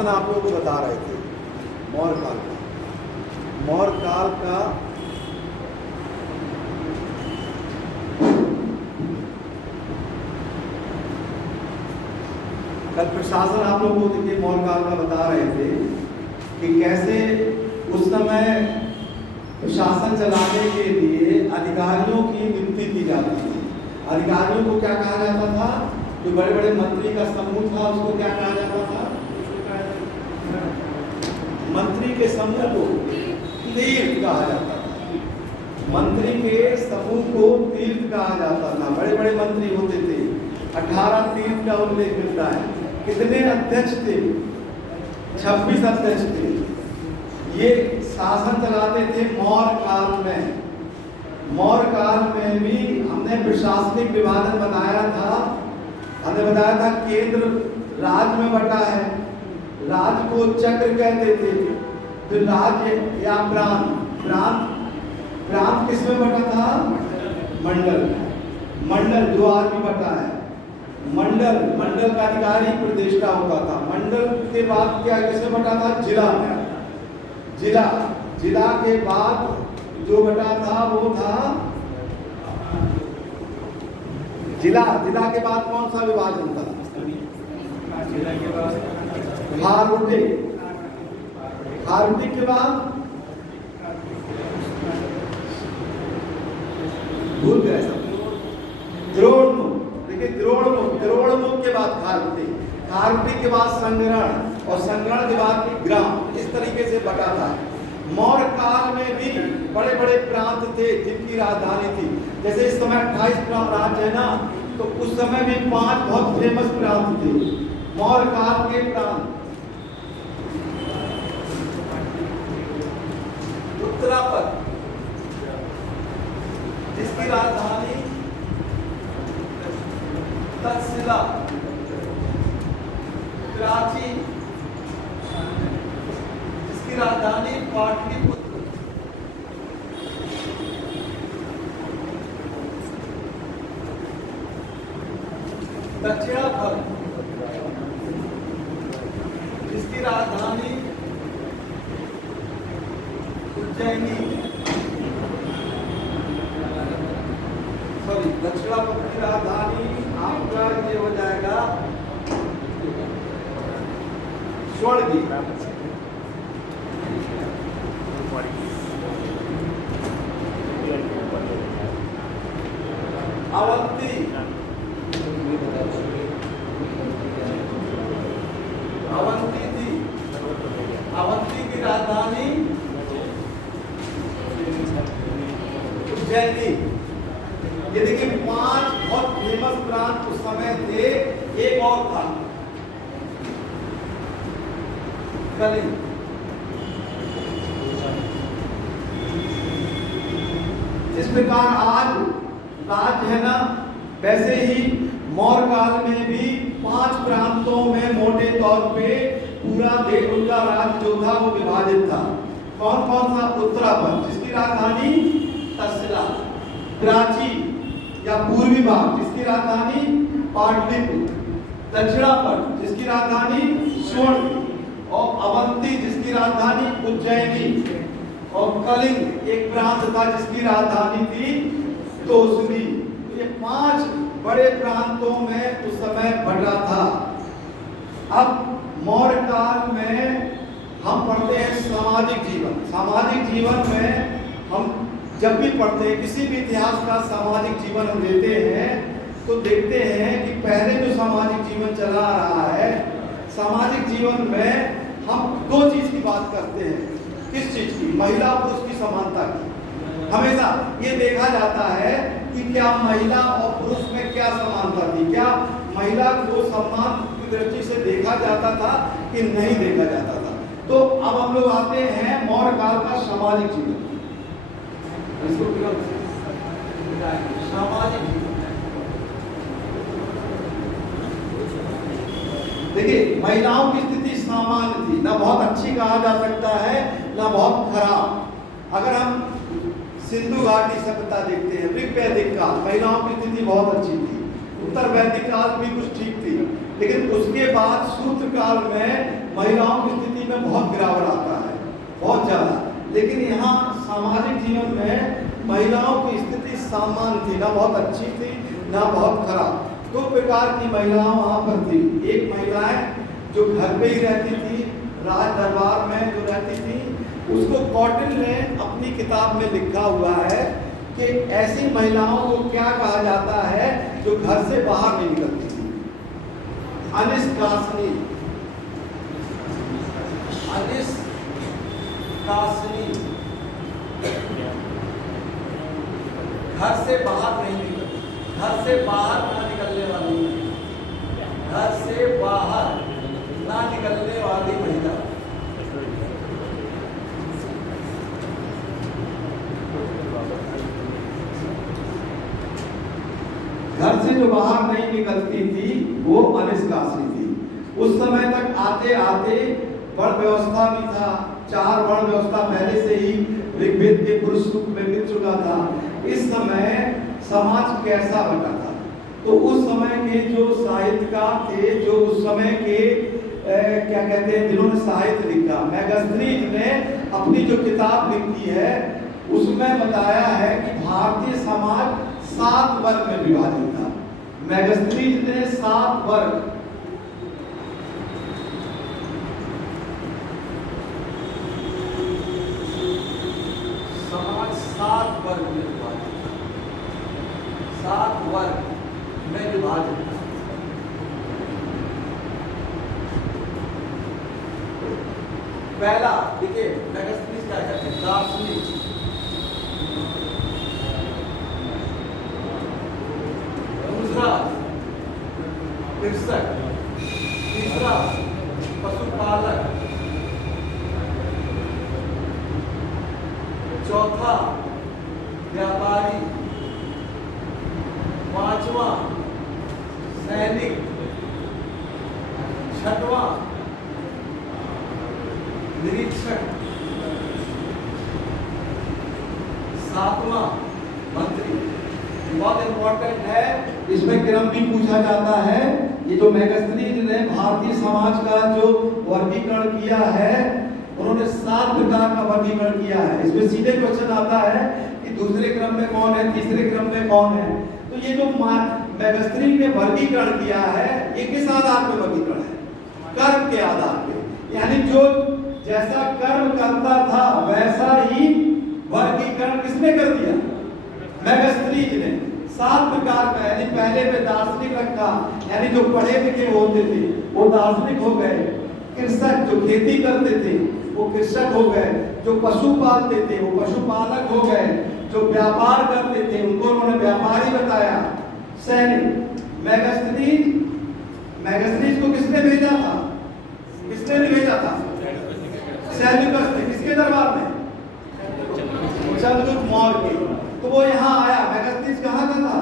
शासन आप लोगों को बता रहे थे मौर्य काल का। मौर्य काल का कल प्रशासन आप लोगों को देखिए मौर्य काल का बता रहे थे कि कैसे उस समय प्रशासन चलाने के लिए अधिकारियों की नियुक्ति की जाती थी। अधिकारियों को क्या कहा जाता था? जो बड़े बड़े मंत्री का समूह था उसको क्या कहा जाता था? मंत्री के समूह को तीर्थ कहा जाता था। मंत्री के समूह को तीर्थ कहा जाता था। बड़े बड़े मंत्री होते थे। 18 तीर्थ का उल्लेख मिलता है। कितने अध्यक्ष थे? 26 अध्यक्ष थे। ये शासन चलाते थे मौर्य काल में। मौर्य काल में भी हमने प्रशासनिक विभाजन बताया था। हमने बताया था केंद्र राज्य में बटा है। राज्य को चक्र कहते थे। फिर राज्य या प्रांत किसमें बटा था? मंडल। मंडल जो आज भी बटा है। मंडल का अधिकारी प्रतिष्ठा होता था। मंडल के बाद क्या किसमें बटा था? जिला के बाद जो बटा था वो था जिला के बाद कौन सा विभाजन था? खारुटी के बाद भूल गए सब। द्रोणमुख। देखिए द्रोणमुख के बाद खारुटी के बाद संग्रहण और संग्रहण के बाद ग्राम। इस तरीके से बटा था। मौर्य काल में भी बड़े बड़े प्रांत थे जिनकी राजधानी थी। जैसे इस समय 28 राज्य है ना, तो उस समय भी 5 बहुत फेमस प्रांत थे मौर्य काल के प्रांत। उत्तरापद जिसकी राजधानी तक्षशिला। कराची जिसकी राजधानी पाटलिपुत्र। दक्षिणापद जिसकी राजधानी उज्जैनी। सॉरी, दक्षिणापद की राजधानी आपका ये हो जाएगा स्वर्गी। अवंती थी। अवंती की राजधानी उज्जैनी। ये देखिए 5 बहुत फेमस प्रांत उस समय थे। एक और था कलिंग। जिस प्रकार आज राज्य है ना, वैसे ही मौर्य काल में भी 5 प्रांतों में मोटे तौर पे पूरा देश उनका राज्य जो था वो विभाजित था। कौन कौन सा? उत्तरापद जिसकी राजधानी तक्षशिला। कराची या पूर्वी भाग जिसकी राजधानी पाटलिपुत्र। दक्षिणापद जिसकी राजधानी स्वर्ण। और अवंती जिसकी राजधानी उज्जैनी। और कलिंग एक प्रांत था जिसकी राजधानी थी तोसली। ये 5 बड़े प्रांतों में उस समय बटा था। अब मौर्य काल में हम पढ़ते हैं सामाजिक जीवन। सामाजिक जीवन में हम जब भी पढ़ते हैं किसी भी इतिहास का सामाजिक जीवन हम लेते हैं तो देखते हैं कि पहले जो सामाजिक जीवन चला आ रहा है, सामाजिक जीवन में हम 2 चीज की बात करते हैं। किस चीज की? महिला और पुरुष की समानता की। हमेशा ये देखा जाता है कि क्या महिला और पुरुष में क्या समानता थी, क्या महिला को सम्मान की दृष्टि से देखा जाता था कि नहीं देखा जाता था। तो अब हम लोग आते हैं मौर्य काल का सामाजिक जीवन। सामाजिक जीवन देखिए, महिलाओं की स्थिति सामान्य थी, ना बहुत अच्छी कहा जा सकता है ना बहुत खराब। अगर हम सिंधु घाटी सभ्यता देखते हैं, ऋग वैदिक काल, महिलाओं की स्थिति बहुत अच्छी थी। उत्तर वैदिक काल भी कुछ ठीक थी, लेकिन उसके बाद सूत्र काल में महिलाओं की स्थिति में बहुत गिरावट आता है, बहुत ज़्यादा। लेकिन यहाँ सामाजिक जीवन में महिलाओं की स्थिति सामान्य थी, ना बहुत अच्छी थी ना बहुत खराब। दो प्रकार की महिलाएं वहाँ पर थी। एक महिलाएं जो घर पे ही रहती थी, राज दरबार में जो रहती थी, उसको कौटिल्य ने अपनी किताब में लिखा हुआ है कि ऐसी महिलाओं को क्या कहा जाता है जो घर से बाहर नहीं निकलती थी। अनिष्कासनी, घर से बाहर नहीं निकलती, घर से बाहर ना निकलने वाली, घर से बाहर ना निकलने वाली महिला। घर से जो बाहर नहीं निकलती थी वो अनिष्कासनी थी। उस समय तक आते आते वर्ण व्यवस्था भी था, 4 वर्ण व्यवस्था पहले से ही ऋग्वेद के पुरुष रूप में मिल चुका था। इस समय समाज कैसा बना था? तो उस समय के जो साहित्यकार थे, जो उस समय के क्या कहते हैं, जिन्होंने साहित्य लिखा, मैगस्थनीज ने अपनी जो किताब लिखी है उसमें बताया है कि भारतीय समाज 7 वर्ग में विभाजित था। मैगस्थनीज ने 7 वर्ग, समाज 7 वर्ग में विभाजित था, 7 वर्ग में विभाजित था। पहला देखिए मैगस्थनीज क्या कहते हैं, दार्शनिक, दूसरा कृषक, तीसरा पशुपालक, चौथा व्यापारी, 5वां सैनिक, 6वां निरीक्षक, 7वां मंत्री। बहुत इंपॉर्टेंट है, इसमें क्रम भी पूछा जाता है। ये जो मैगस्थनीज ने भारतीय समाज का जो वर्गीकरण किया है, उन्होंने 7 प्रकार का वर्गीकरण किया है। इसमें सीधे क्वेश्चन आता है कि दूसरे क्रम में कौन है, तीसरे क्रम में कौन है। तो ये जो मैगस्थनीज ने वर्गीकरण किया है, ये किस आधार पर वर्गीकरण है? कर्म के आधार पे। यानी जो जैसा कर्म करता था वैसा ही वर्गीकरण किसने कर दिया? मैगस्थनीज ने। 7 प्रकार का, यानी पहले पे दार्शनिक रखा, यानी जो पढ़े लिखे होते थे वो दार्शनिक हो गए, कृषक जो खेती करते थे वो कृषक हो गए, जो पशु पालते थे वो पशुपालक हो गए, जो व्यापार करते थे उनको उन्होंने व्यापारी बताया, सैनिक। मैगस्थनीज को किसने भेजा था? किसने नहीं भेजा था? सेल्यूकस ने। किसके दरबार में? चंद्रगुप्त मौर्य के। तो वो यहाँ आया। मैगस्थनीज कहाँ का था?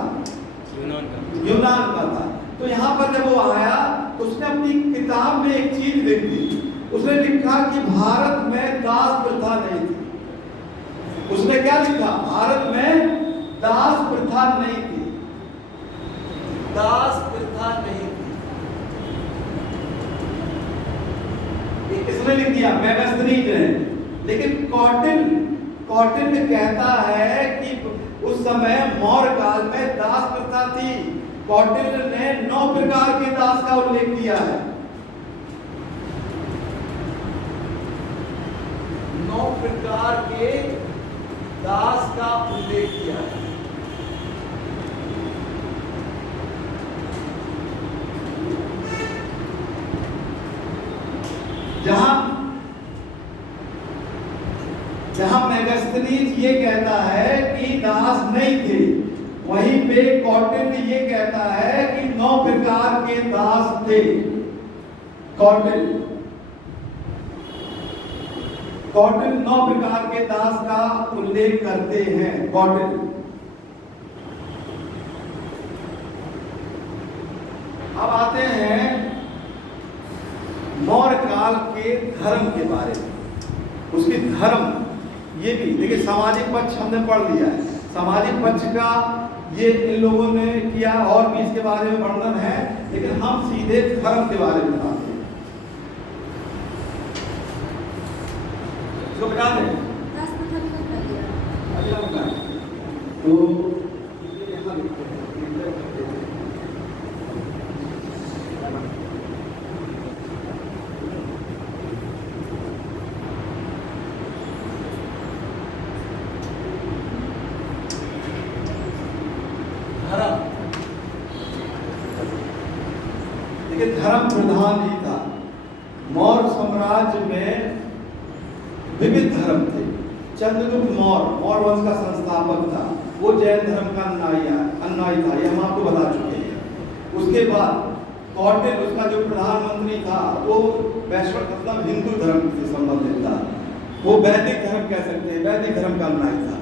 यूनान का था। तो यहाँ पर जब वो आया तो उसने अपनी किताब में एक चीज लिख दी। उसने लिखा कि भारत में दास प्रथा नहीं थी। उसने क्या लिखा? भारत में दास प्रथा नहीं थी, दास प्रथा नहीं थी। ये किसने लिख दिया? मैगस्थनीज ने। लेकिन कौटिल्य कहता है कि उस समय मौर्य काल में दास प्रथा थी। कौटिल्य ने 9 प्रकार के दास का उल्लेख किया है। 9 प्रकार के दास का उल्लेख किया है। जहां मैगस्थनीज ये कहता है कि दास नहीं थे, वहीं पे कौटिल्य ये कहता है कि 9 प्रकार के दास थे। कौटिल्य 9 प्रकार के दास का उल्लेख करते हैं। कौटिल्य। अब आते हैं मौर्य काल के धर्म के बारे में। उसकी धर्म, ये भी देखिए, सामाजिक पक्ष हमने पढ़ लिया है। सामाजिक पक्ष का ये इन लोगों ने किया, और भी इसके बारे में वर्णन है, लेकिन हम सीधे धर्म के बारे में बताते हैं। इसको बता दें अगला बताएं तो यहाँ लिखते हैं धर्म प्रधान ही था। मौर्य साम्राज्य में विविध धर्म थे। चंद्रगुप्त मौर्य वंश का संस्थापक था, वो जैन धर्म का अनुयायी था, ये हम आपको बता चुके हैं। उसके बाद कौटिल्य उसका जो प्रधानमंत्री था वो वैष्णव मतलब हिंदू धर्म से संबंधित था, वो वैदिक धर्म कह सकते हैं, वैदिक धर्म का अनुयायी था।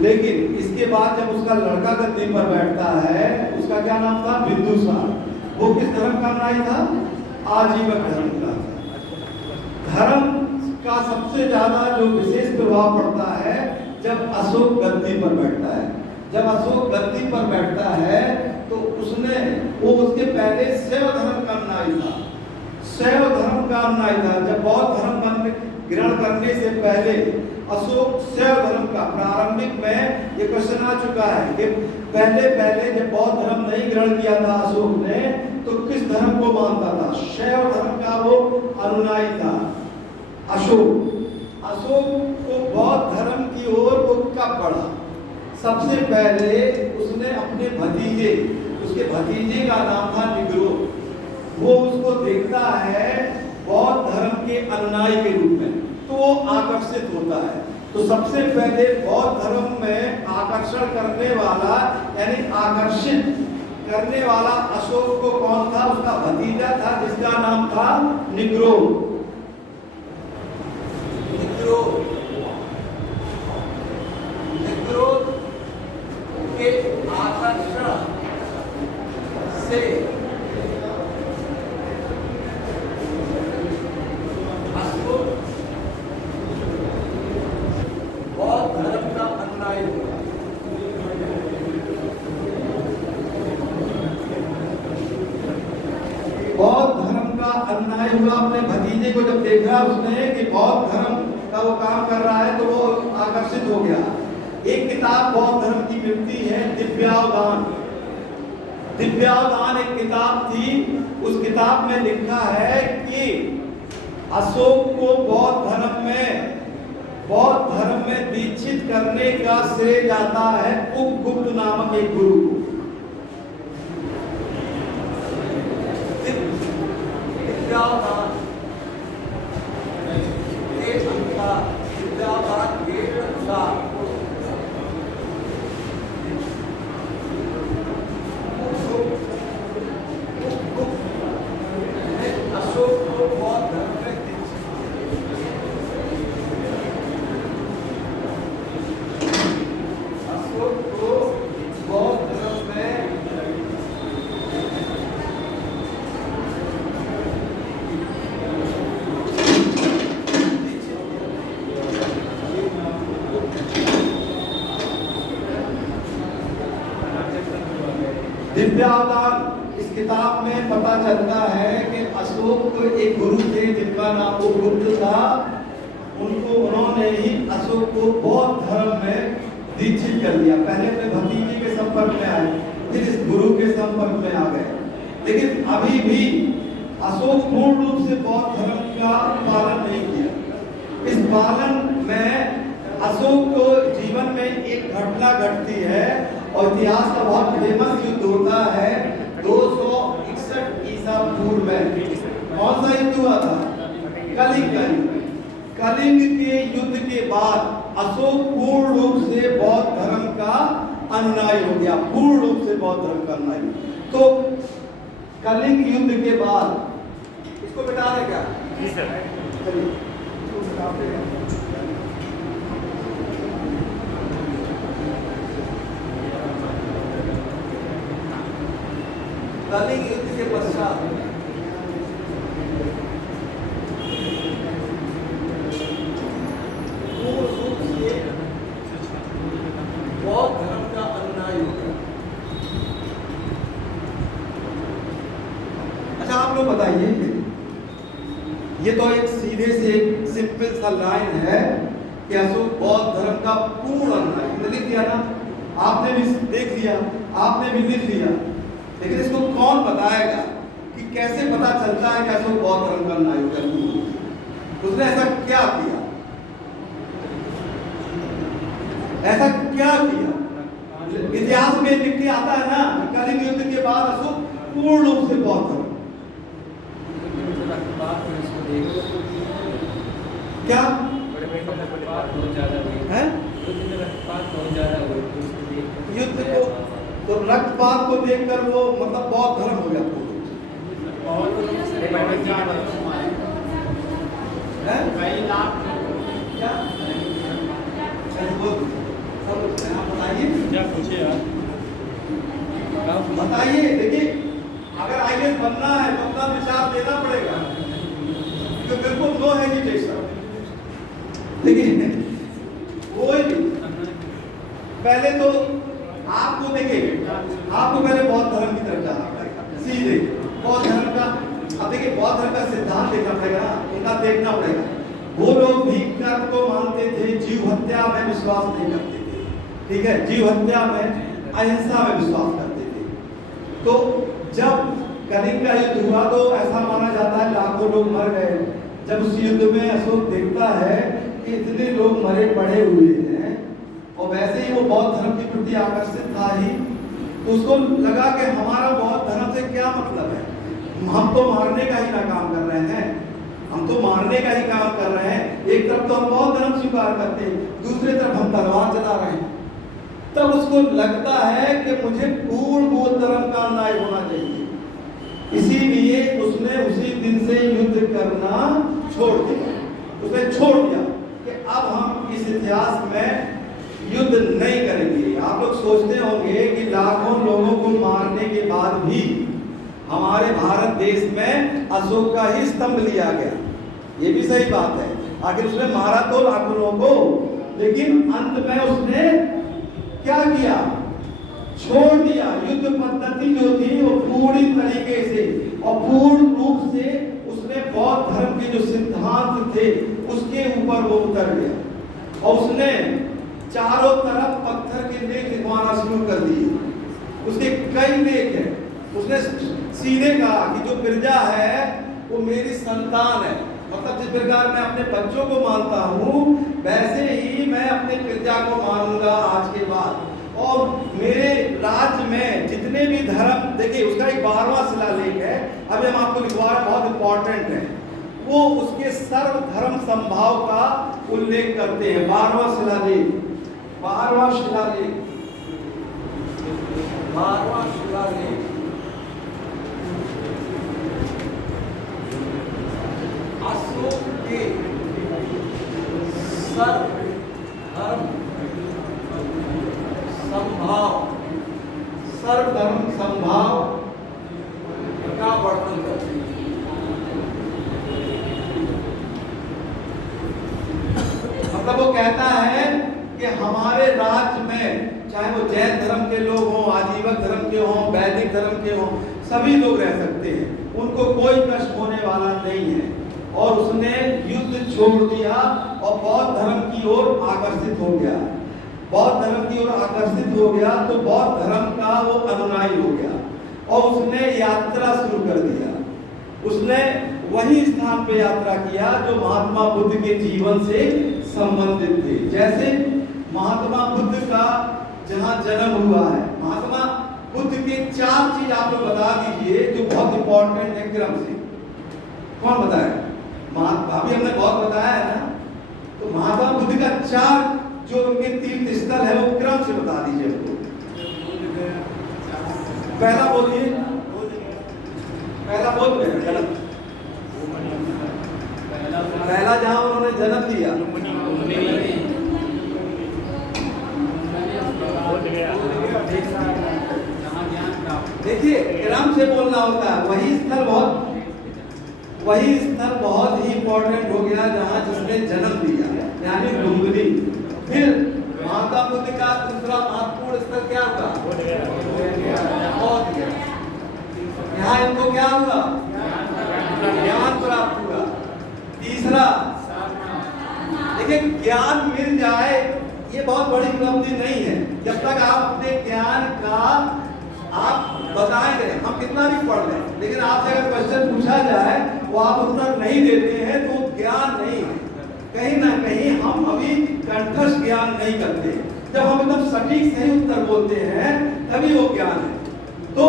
लेकिन इसके बाद जब उसका लड़का गद्दी पर बैठता है, उसका क्या नाम था? बिंदुसार। वो किस धर्म का अनुयायी था? आजीवक धर्म का। धर्म का सबसे ज्यादा जो विशेष प्रभाव पड़ता है जब अशोक गद्दी पर बैठता है। जब अशोक गद्दी पर बैठता है तो वो उसके पहले शैव धर्म का अनुयायी था। शैव धर्म का अनुयायी था। जब बौद्ध धर्म ग्रहण करने से पहले अशोक शैव धर्म का, प्रारंभिक में ये क्वेश्चन आ चुका है कि पहले जब बौद्ध धर्म नहीं ग्रहण किया था अशोक ने, तो किस धर्म को मानता था? शैव धर्म का वो अनुयायी था अशोक को बौद्ध धर्म की ओर वो कब बढ़ा? सबसे पहले उसने अपने भतीजे, उसके भतीजे का नाम था निग्रो, वो उसको देखता है बौद्ध धर्म के अनुयायी के रूप में, तो वो आकर्षित होता है। तो सबसे पहले बौद्ध धर्म में आकर्षण करने वाला यानी आकर्षित करने वाला अशोक को कौन था? उसका भतीजा था जिसका नाम था निग्रो के आकर्षण से अशोक बौद्ध धर्म का अनुयायी हुआ। बौद्ध धर्म का अनुयायी हुआ। अपने भतीजे को जब देखा उसने कि बौद्ध धर्म का वो काम कर रहा है तो वो आकर्षित हो गया। एक किताब बौद्ध धर्म की मिलती है, दिव्यावदान। दिव्यावदान एक किताब थी। उस किताब में लिखा है कि अशोक को बौद्ध धर्म में दीक्षित करने का श्रेय जाता है उपगुप्त नामक एक गुरु को। दिव्यावदान दिव्यावदान इस किताब में पता चलता है कि अशोक एक गुरु थे जिनका नाम उपगुप्त था। उन्होंने ही अशोक को बौद्ध धर्म में दीक्षित कर दिया। पहले अपने भतीजे के संपर्क में आए, फिर इस गुरु के संपर्क में आ गए। लेकिन अभी भी अशोक पूर्ण रूप से बौद्ध धर्म का पालन नहीं किया। इस पालन में अशोक को जीवन में एक घटना घटती है और इतिहास का बहुत फेमस युद्ध होता है 261 ईसा पूर्व में। कौन सा युद्ध हुआ था? कलिंग के युद्ध के बाद अशोक पूर्ण रूप से बौद्ध धर्म का अनुयायी हो गया। पूर्ण रूप से बौद्ध धर्म का अनुयायी। तो कलिंग युद्ध के बाद इसको बता दें क्या? कलिंग युद्ध के पश्चात पूर्ण रूप से बौद्ध धर्म का अनुयायी एक सीधे से एक सिंपल सा लाइन है कि अशोक बौद्ध धर्म का पूर्ण अनुयायी। हमने लिख दिया ना, आपने भी देख लिया, आपने भी लिख लिया, लेकिन इसको कौन बताएगा कि कैसे पता चलता है कि अशोक बौद्ध धर्म का अनुयायी है? उसने ऐसा क्या किया, ऐसा क्या किया? इतिहास में लिख के आता है ना, कलिंग युद्ध के बाद अशोक पूर्ण रूप से बौद्ध धर्म। क्या है? युद्ध को तो रक्तपात को देखकर वो मतलब बौद्ध धर्म हो गया पूर्ण। बताइए, देखिए अगर आईएएस बनना है तो अपना विचार देना पड़ेगा, तो बिल्कुल नो हेजिटेशन। देखिए कोई भी पहले तो आपको देखिए, आपको पहले बौद्ध धर्म की तरफ जाना पड़ेगा सीधे। बौद्ध धर्म का अब देखिए, बौद्ध धर्म का सिद्धांत देखना पड़ेगा ना, उनका देखना पड़ेगा। वो लोग भी कर्म को मानते थे, जीव हत्या में विश्वास नहीं करते थे, ठीक है, जीव हत्या में अहिंसा में विश्वास करते थे। तो जब कलिंग का युद्ध हुआ तो ऐसा माना जाता है लाखों लोग मर गए। जब उस युद्ध में अशोक देखता है कि इतने लोग मरे पड़े हुए हैं और वैसे ही वो बौद्ध धर्म के प्रति आकर्षित था ही, तो उसको लगा कि हमारा बौद्ध धर्म से क्या मतलब है, हम तो मारने का ही ना काम कर रहे हैं, हम तो मारने का ही काम कर रहे हैं। एक तरफ तो हम बौद्ध धर्म स्वीकार करते हैं, दूसरी तरफ हम तलवार चला रहे हैं। तब उसको लगता है कि मुझे पूर्ण बौद्ध धर्म का अनुयायी होना चाहिए। इसीलिए उसने उसी दिन से युद्ध करना छोड़ दिया। उसने छोड़ दिया कि अब हम इस इतिहास में युद्ध नहीं करेंगे। आप लोग सोचते होंगे कि लाखों लोगों को मारने के बाद भी हमारे भारत देश में अशोक का ही स्तंभ लिया गया, ये भी सही बात है। आखिर उसने मारा तो लाखों लोगों को, लेकिन अंत में उसने क्या किया, छोड़ दिया। युद्ध पद्धति जो थी वो पूरी तरीके से और पूर्ण रूप से उसने बौद्ध धर्म के जो सिद्धांत थे उसके ऊपर वो उतर गया और उसने चारों तरफ पत्थर के लेख लिखवाना शुरू कर दिए। उसके कई लेख हैं। उसने सीधे कहा कि जो प्रजा है वो मेरी संतान है, मतलब जिस प्रकार मैं अपने बच्चों को मानता हूँ वैसे ही मैं अपने प्रजा को मानूंगा आज के बाद। और मेरे राज्य में जितने भी धर्म, देखिए उसका एक 12वां शिलालेख है, अभी हम आपको लिखवा रहे हैं, बहुत इंपॉर्टेंट है। वो उसके सर्व धर्म संभाव का उल्लेख करते हैं। 12वां शिलालेख, 12वां शिलालेख, 12वां शिलालेख अशोक के सर्व धर्म संभाव, सर्व धर्म संभाव का वर्णन करते हैं। मतलब वो कहता है कि हमारे राज्य में चाहे वो जैन धर्म के लोग हों, आजीवक धर्म के हों, वैदिक धर्म के हों, सभी लोग रह सकते हैं, उनको कोई कष्ट होने वाला नहीं है। और उसने युद्ध छोड़ दिया और बौद्ध धर्म की ओर आकर्षित हो गया। बौद्ध धर्म की ओर आकर्षित हो गया तो बौद्ध धर्म का वो अनुयायी हो गया और उसने यात्रा शुरू कर दिया। उसने वही स्थान पे यात्रा किया जो महात्मा बुद्ध के जीवन से संबंधित थे। जैसे महात्मा बुद्ध का जहाँ जन्म हुआ है, महात्मा बुद्ध के 4 चीज आप लोग बता दीजिए जो बहुत इंपॉर्टेंट है क्रम से। कौन बताए? अभी हमने बहुत बताया है ना, तो महात्मा बुद्ध का 4 जो उनके तीर्थ स्थल है वो क्रम से बता दीजिए हमको। पहला बोलिए, पहला बोल रहे हैं, पहला जहां उन्होंने जन्म लिया, देखिए क्रम से बोलना होता है। वही स्थल बहुत ही इंपॉर्टेंट हो गया जहां जिसने जन्म लिया, यानी लुम्बिनी। फिर महात्मा बुद्ध का दूसरा महत्वपूर्ण स्थल क्या हुआ? बौद्ध गया। यहाँ इनको क्या हुआ? ज्ञान प्राप्त हुआ। तीसरा देखिए ज्ञान मिल जाए ये बहुत बड़ी उपलब्धि नहीं है जब तक आप अपने ज्ञान का आप बताएंगे। हम कितना भी पढ़ लें लेकिन आपसे अगर क्वेश्चन पूछा जाए वो आप उत्तर नहीं देते हैं तो ज्ञान नहीं है। कहीं ना कहीं हम अभी कंठस्थ ज्ञान नहीं करते। जब हम एकदम सटीक सही उत्तर बोलते हैं तभी वो ज्ञान है। तो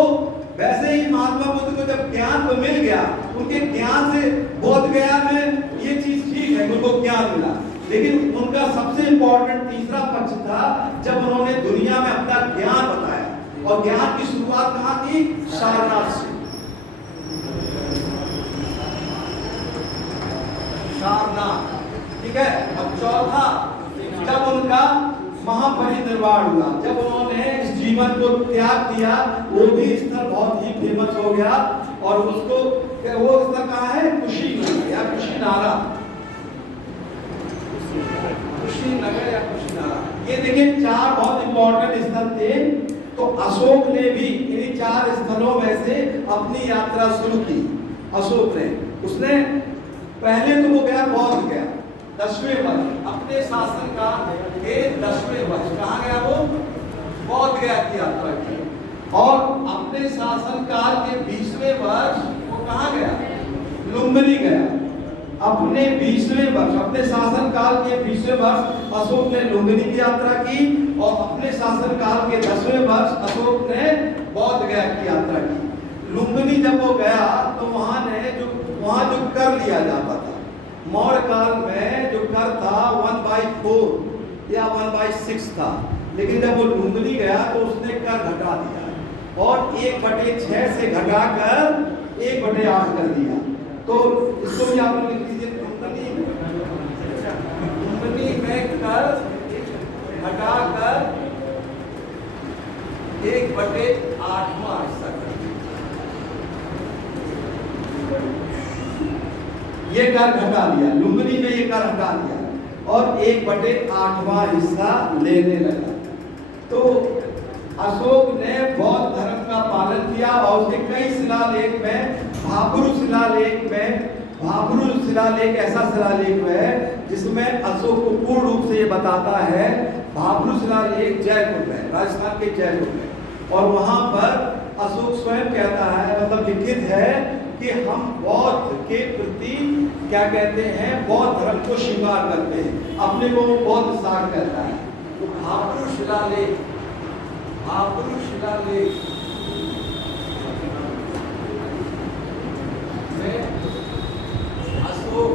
वैसे ही महात्मा बुद्ध को जब ज्ञान तो मिल गया, उनके ज्ञान से बोध गया में ये चीज ठीक है, उनको ज्ञान मिला, लेकिन उनका सबसे इंपॉर्टेंट तीसरा पक्ष था जब उन्होंने दुनिया में अपना ज्ञान बताया। और ज्ञान की शुरुआत कहाँ की? सारनाथ से। सारनाथ, ठीक है। अब चौथा, जब उनका महापरिनिर्वाण हुआ, जब उन्होंने इस जीवन को त्याग दिया, वो भी स्थल बहुत ही फेमस हो गया। और उसको वो स्थल कहाँ है? कुशीनगर या कुशीनारा, कुशीनगर या कुशीनारा। ये देखिए चार बहुत इंपॉर्टेंट स्थल थे। तो अशोक ने भी इन्हीं चार स्थलों में से अपनी यात्रा शुरू की। अशोक ने, उसने पहले तो वो गया बौद्ध गया 10वें वर्ष, अपने शासनकाल के 10वें वर्ष कहाँ गया? वो बौद्ध गया की यात्रा की। और अपने शासनकाल के 20वें वर्ष वो कहाँ गया? लुम्बिनी गया। अपने 20वें वर्ष, अपने शासनकाल के 20वें वर्ष अशोक ने लुम्बिनी की यात्रा की। और अपने शासनकाल के 10वें वर्ष अशोक ने बौद्ध गया की यात्रा की। लुम्बिनी जब वो गया तो वहां जो कर लिया जाता था, मौर्य काल में जो कर था 1/4 या 1/6 था, लेकिन जब वो लुम्बिनी गया तो उसने कर घटा दिया और 1/6 से घटाकर 1/8 कर दिया। तो इसको भी आप लोग लिख लीजिए, लुम्बिनी में कर घटाकर 1/8वां हिस्सा कर दिया। ये कर घटा दिया, लुम्बिनी में ये कर हटा दिया और 1/8वां हिस्सा लेने लगा। तो अशोक ने बौद्ध धर्म का पालन किया और उसके कई शिलालेख में, भाब्रू शिलालेख ऐसा शिलालेख है जिसमें अशोक को पूर्ण रूप से ये बताता है। भाब्रू शिलालेख जयपुर में, राजस्थान के जयपुर में, और वहां पर अशोक स्वयं कहता है, मतलब लिखित है कि हम बौद्ध के प्रति क्या कहते हैं, बौद्ध धर्म को स्वीकार करते हैं, अपने को बौद्ध सार कहता है। तो भाब्रू शिलालेख में अशोक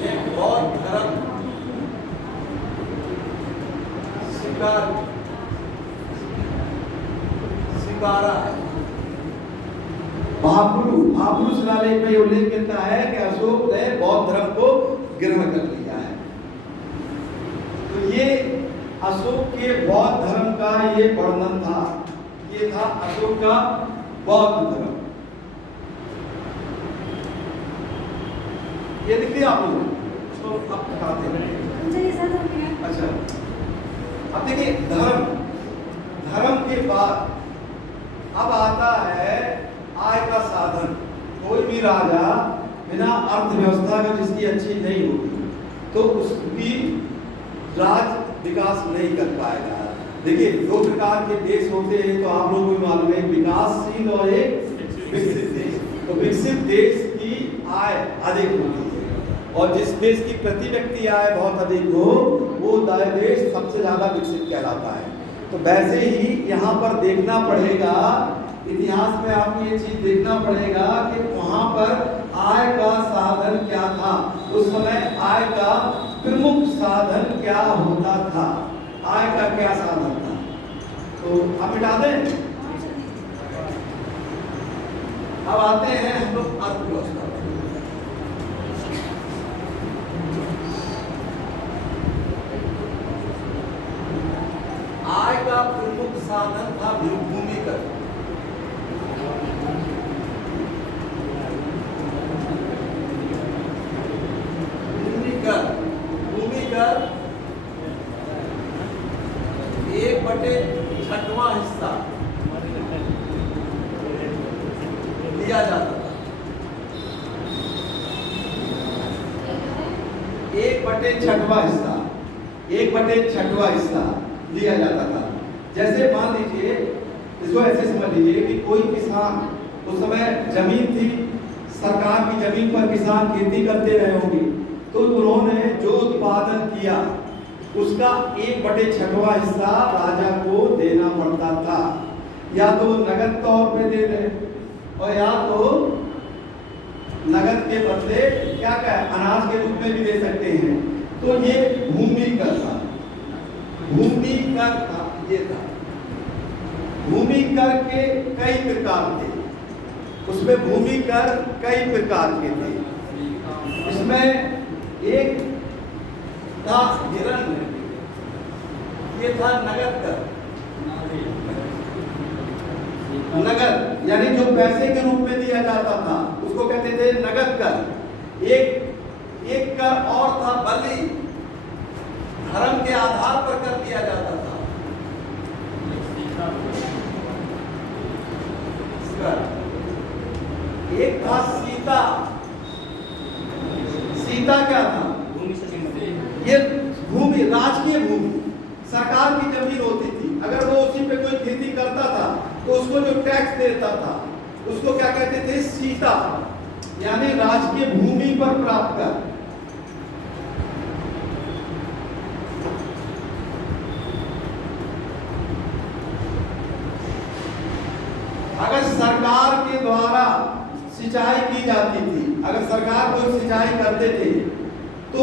ने बौद्ध धर्म स्वीकारा है। भाब्रू शिलालेख में उल्लेख मिलता है कि अशोक ने बौद्ध धर्म को ग्रहण कर लिया है। तो ये अशोक के बौद्ध धर्म का ये वर्णन था। ये था अशोक का बौद्ध धर्म। ये दिख लिया आप लोग, इसको अब बताते हैं। अच्छा, अब देखिए धर्म के बाद अब आता है आय का साधन। कोई भी राजा बिना अर्थव्यवस्था का जिसकी अच्छी नहीं होगी तो उसकी राज विकास नहीं कर पाएगा। देखिए दो प्रकार के देश होते हैं, तो आप लोगों को मालूम है, विकासशील और एक विकसित देश। तो विकसित देश की आय अधिक होती है और जिस देश की प्रति व्यक्ति आय बहुत अधिक हो वो देश सबसे ज्यादा विकसित कहलाता है। तो वैसे ही यहाँ पर देखना पड़ेगा, इतिहास में आपको ये चीज देखना पड़ेगा कि वहां पर आय का साधन क्या था, उस समय आय का प्रमुख साधन क्या होता था, आय का क्या साधन था। तो अब मिटा दें। अब आते हैं हम लोग अर्थव्यवस्था। आय का प्रमुख साधन था भूमिगत। भूमिगत 1/6वां हिस्सा लिया जाता था। 1/6वां हिस्सा, 1/6वां हिस्सा दिया जाता था। जैसे मान लीजिए, इसको ऐसे समझ लीजिए कि कोई किसान, उस समय जमीन थी, सरकार की जमीन पर किसान खेती करते रहे होंगे, तो उन्होंने जो उत्पादन किया उसका 1/6वां हिस्सा राजा को देना पड़ता था। या तो नगद तौर पे दे दें और या तो नगद के बदले क्या क्या अनाज के रूप में भी दे सकते हैं। तो ये भूमि कर था, भूमि कर था, ये था। भूमि कर के कई प्रकार थे, उसमें भूमि कर कई प्रकार के थे। इसमें एक था हिरण्य, ये था नगद कर। नगद यानी जो पैसे के रूप में दिया जाता था उसको कहते थे नगद कर। एक कर और था बलि, धर्म के आधार पर कर दिया जाता था। एक था सीता। सीता क्या था? भूमि से संबंधित, ये भूमि, राजकीय भूमि, सरकार की जमीन होती थी। अगर वो उसी पे कोई खेती करता था तो उसको जो टैक्स देता था उसको क्या कहते थे? सीता, यानी राजकीय भूमि पर प्राप्त कर। अगर सरकार के द्वारा सिंचाई की जाती थी, अगर सरकार कोई सिंचाई करते थे तो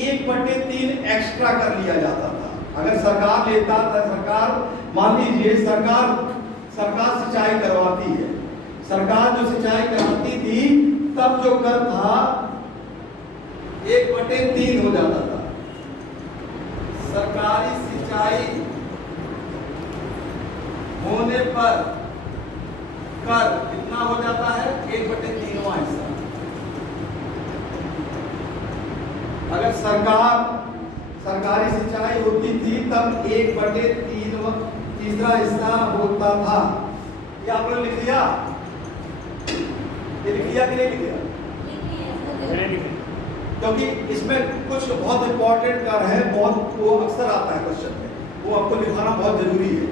1/3 एक्स्ट्रा कर लिया जाता था। अगर सरकार लेता था, सरकार मान लीजिए सरकार सिंचाई करवाती है, सरकार जो सिंचाई कराती थी तब जो कर था 1/3 हो जाता था। सरकारी सिंचाई होने पर कर कितना हो जाता है? 1/3वां हिस्सा। अगर सरकारी सिंचाई होती थी तब 1/3 हिस्सा होता था। ये आपने लिख लिया? ये लिख लिया कि नहीं लिख लिया? क्योंकि इसमें कुछ बहुत इंपॉर्टेंट कर है, बहुत वो अक्सर आता है क्वेश्चन में, वो आपको लिखाना बहुत जरूरी है।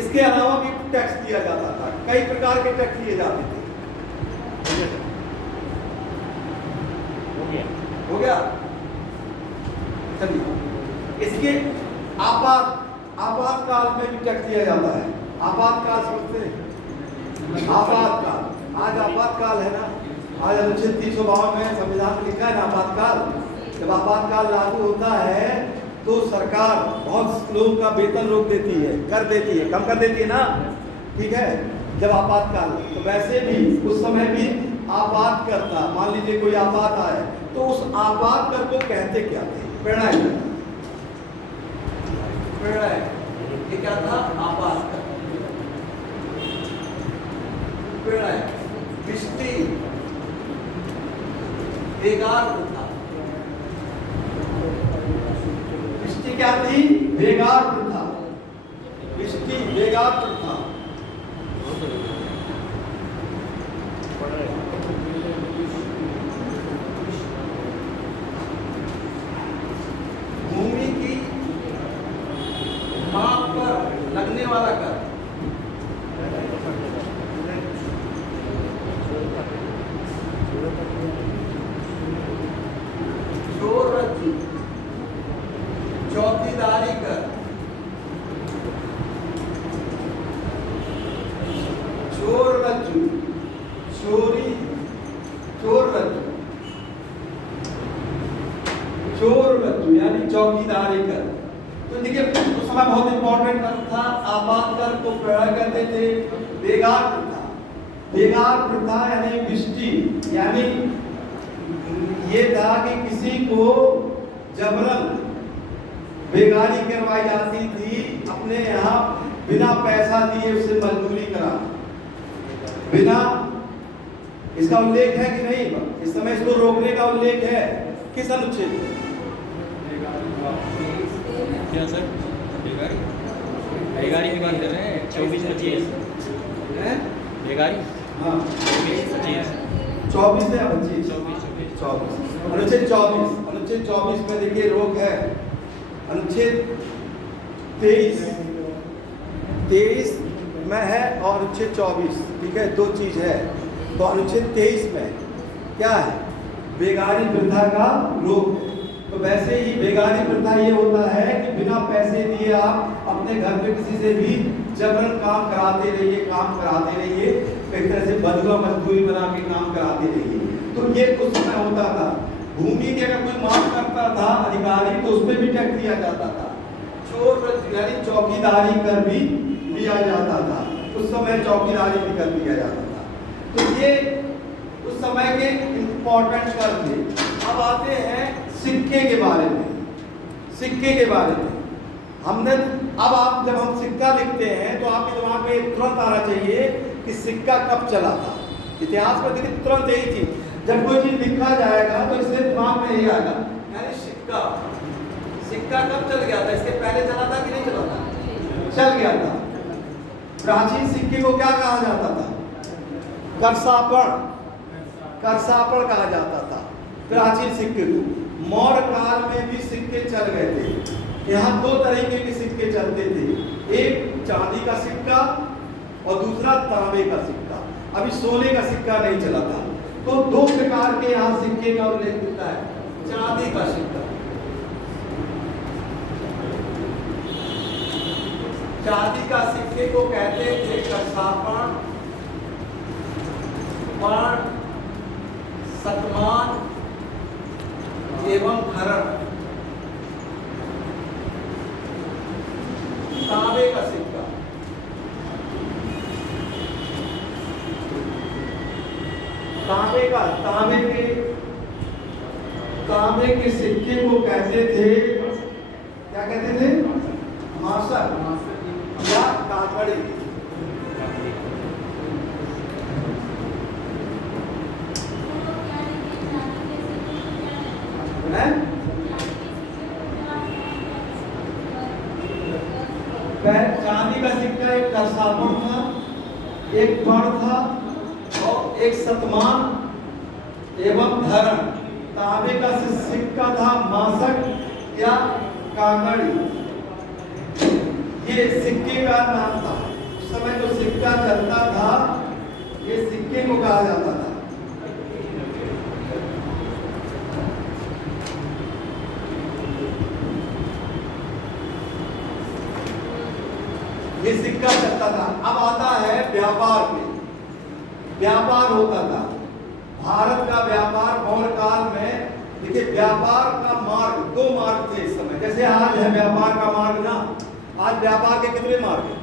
इसके अलावा भी टैक्स दिया जाता था, कई प्रकार के टैक्स दिए जाते थे। हो गया? चलिए, इसके आपातकाल में भी टैक्स दिया जाता है। आपातकाल समझते हैं? आपातकाल, आज आपातकाल है ना, आज अनुच्छेद 352 में संविधान में लिखा है ना आपातकाल। जब आपातकाल लागू होता है तो सरकार बहुत लोगों का वेतन रोक देती है, कर देती है, कम कर देती है ना, ठीक है। जब आपातकाल, तो वैसे भी उस समय भी आपात कर था। मान लीजिए कोई आपात आए तो उस आपात कर को कहते क्या थे? प्रणय। प्रणय ये क्या था? आपात कर। प्रणय, वृष्टि, बेगार प्रथा। वृष्टि क्या थी? बेगार प्रथा। वृष्टि, बेगार प्रथा। भूमि की माप पर लगने वाला कर। चोर रज्जु, चौकीदारी कर। चोर रज्जु, चोरी, चोर रज्जु, चोर रज्जु यानी चौकीदारी कर। तो देखिए उस समय बहुत इंपॉर्टेंट कर था। आपात कर को प्रणय कहते थे। बेगार प्रथा, बेगार प्रथा यानी वृष्टि, यानी ये था कि किसी को जबरन बेगारी करवाई जाती थी, अपने यहाँ बिना पैसा दिए उससे मजदूरी करा, बिना। इसका उल्लेख है कि नहीं? इस समय इसको रोकने का उल्लेख है किस अनुच्छेद में? क्या सर? बेगारी की बात कर रहे हैं। 24-25 बेगारी। हाँ 24-25 24 या 25? 24 अनुच्छेद 24 में देखिए रोक है अनुच्छेद 23 में है और अनुच्छेद 24, ठीक है, दो चीज है। तो अनुच्छेद 23 में क्या है? बेगारी प्रथा का रोक है। तो वैसे ही बेगारी प्रथा ये होता है कि बिना पैसे दिए आप अपने घर पे किसी से भी जबरन काम कराते रहिए, एक तरह से बदला मजदूरी बना के काम कराते रहिए। तो ये उस समय होता था। भूमि की अगर कोई मांग करता था अधिकारी तो उस पर भी टैक्स दिया जाता था। चोर यानी चौकीदारी कर भी लिया जाता था, उस समय चौकीदारी भी कर लिया जाता था। तो ये उस समय के इम्पोर्टेंट कर थे। अब आते हैं सिक्के के बारे में। हमने अब आप जब हम सिक्का लिखते हैं तो आपके दिमाग में तुरंत आना चाहिए कि सिक्का कब चला था। इतिहास में देखिए तुरंत यही चीज, जब कोई चीज लिखा जाएगा तो इससे दिमाग में यही आएगा, यानी सिक्का कब चल गया था? इसके पहले चला था कि नहीं चला था? चल गया था। प्राचीन सिक्के को क्या कहा जाता था? करसापड़ कहा जाता था प्राचीन सिक्के को। मौर्य काल में भी सिक्के चल गए थे। यहाँ दो तरीके के सिक्के चलते थे, एक चांदी का सिक्का और दूसरा तांबे का सिक्का। अभी सोने का सिक्का नहीं चला था। तो दो प्रकार के यहाँ सिक्के का उल्लेख मिलता है। चांदी का सिक्का, चांदी का सिक्के को कहते थे करसापड़, पर्ण, शतमान एवं भरण। तांबे का सिक्का, तांबे के सिक्के को कहते थे, क्या कहते थे? मासक या काकड़ी। चांदी का सिक्का एक करसापड़ था, एक पर्ण था और एक शतमान एवं धरण। तांबे का सिक्का था मासक या काकड़ी। ये सिक्के का नाम था। उस समय जो सिक्का चलता था ये सिक्के को कहा जाता था। ये सिक्का चलता था। अब आता है व्यापार पे। व्यापार होता था, भारत का व्यापार मौर्य काल में। देखिए व्यापार का मार्ग, दो मार्ग थे इस समय। जैसे आज है व्यापार का मार्ग ना, आज व्यापार के कितने मार्ग हैं?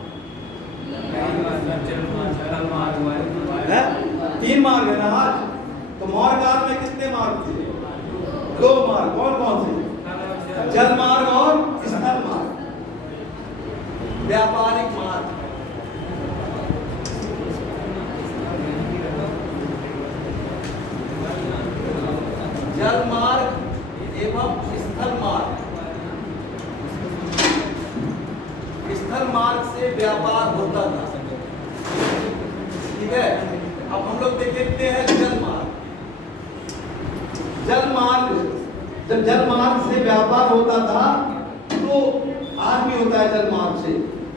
3 मार्ग है ना आज। तो मौर्य काल में कितने मार्ग थे? 2 मार्ग। कौन कौन से? जल मार्ग और स्थल मार्ग। व्यापारिक मार्ग, जल मार्ग एवं स्थल मार्ग। स्थल मार्ग से व्यापार होता था, ठीक है। अब हम लोग देखते हैं जल मार्ग। जब जल मार्ग से व्यापार होता था तो आज भी होता है जल मार्ग से।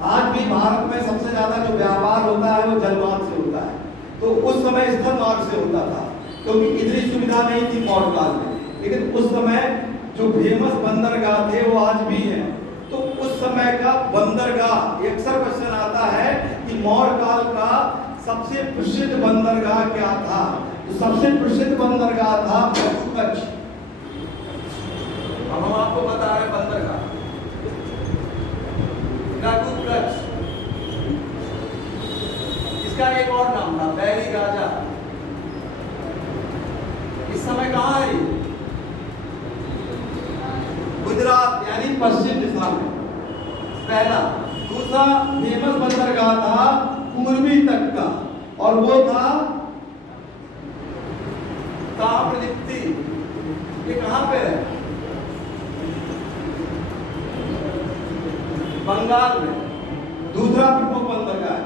आज भी भारत में सबसे ज्यादा जो व्यापार होता है वो जल मार्ग से होता है। तो उस समय स्थल मार्ग से होता था क्योंकि इतनी सुविधा नहीं थी मौर्य काल में। लेकिन उस समय जो फेमस बंदरगाह थे वो आज भी हैं। तो उस समय का बंदरगाह, अक्सर क्वेश्चन आता है कि मौर्य काल का सबसे प्रसिद्ध बंदरगाह क्या था? तो सबसे प्रसिद्ध बंदरगाह था कच्छ। अब हम आपको बता रहे हैं बंदरगाह कच्छ। इसका एक और नाम था बैरी राजा। इस समय कहाँ है? गुजरात यानी पश्चिम दिशा में पहला। दूसरा फेमस बंदरगाह था पूर्वी तट का और वो था ताम्रलिप्ति। ये कहाँ पे है? बंगाल में। दूसरा प्रमुख बंदरगाह है।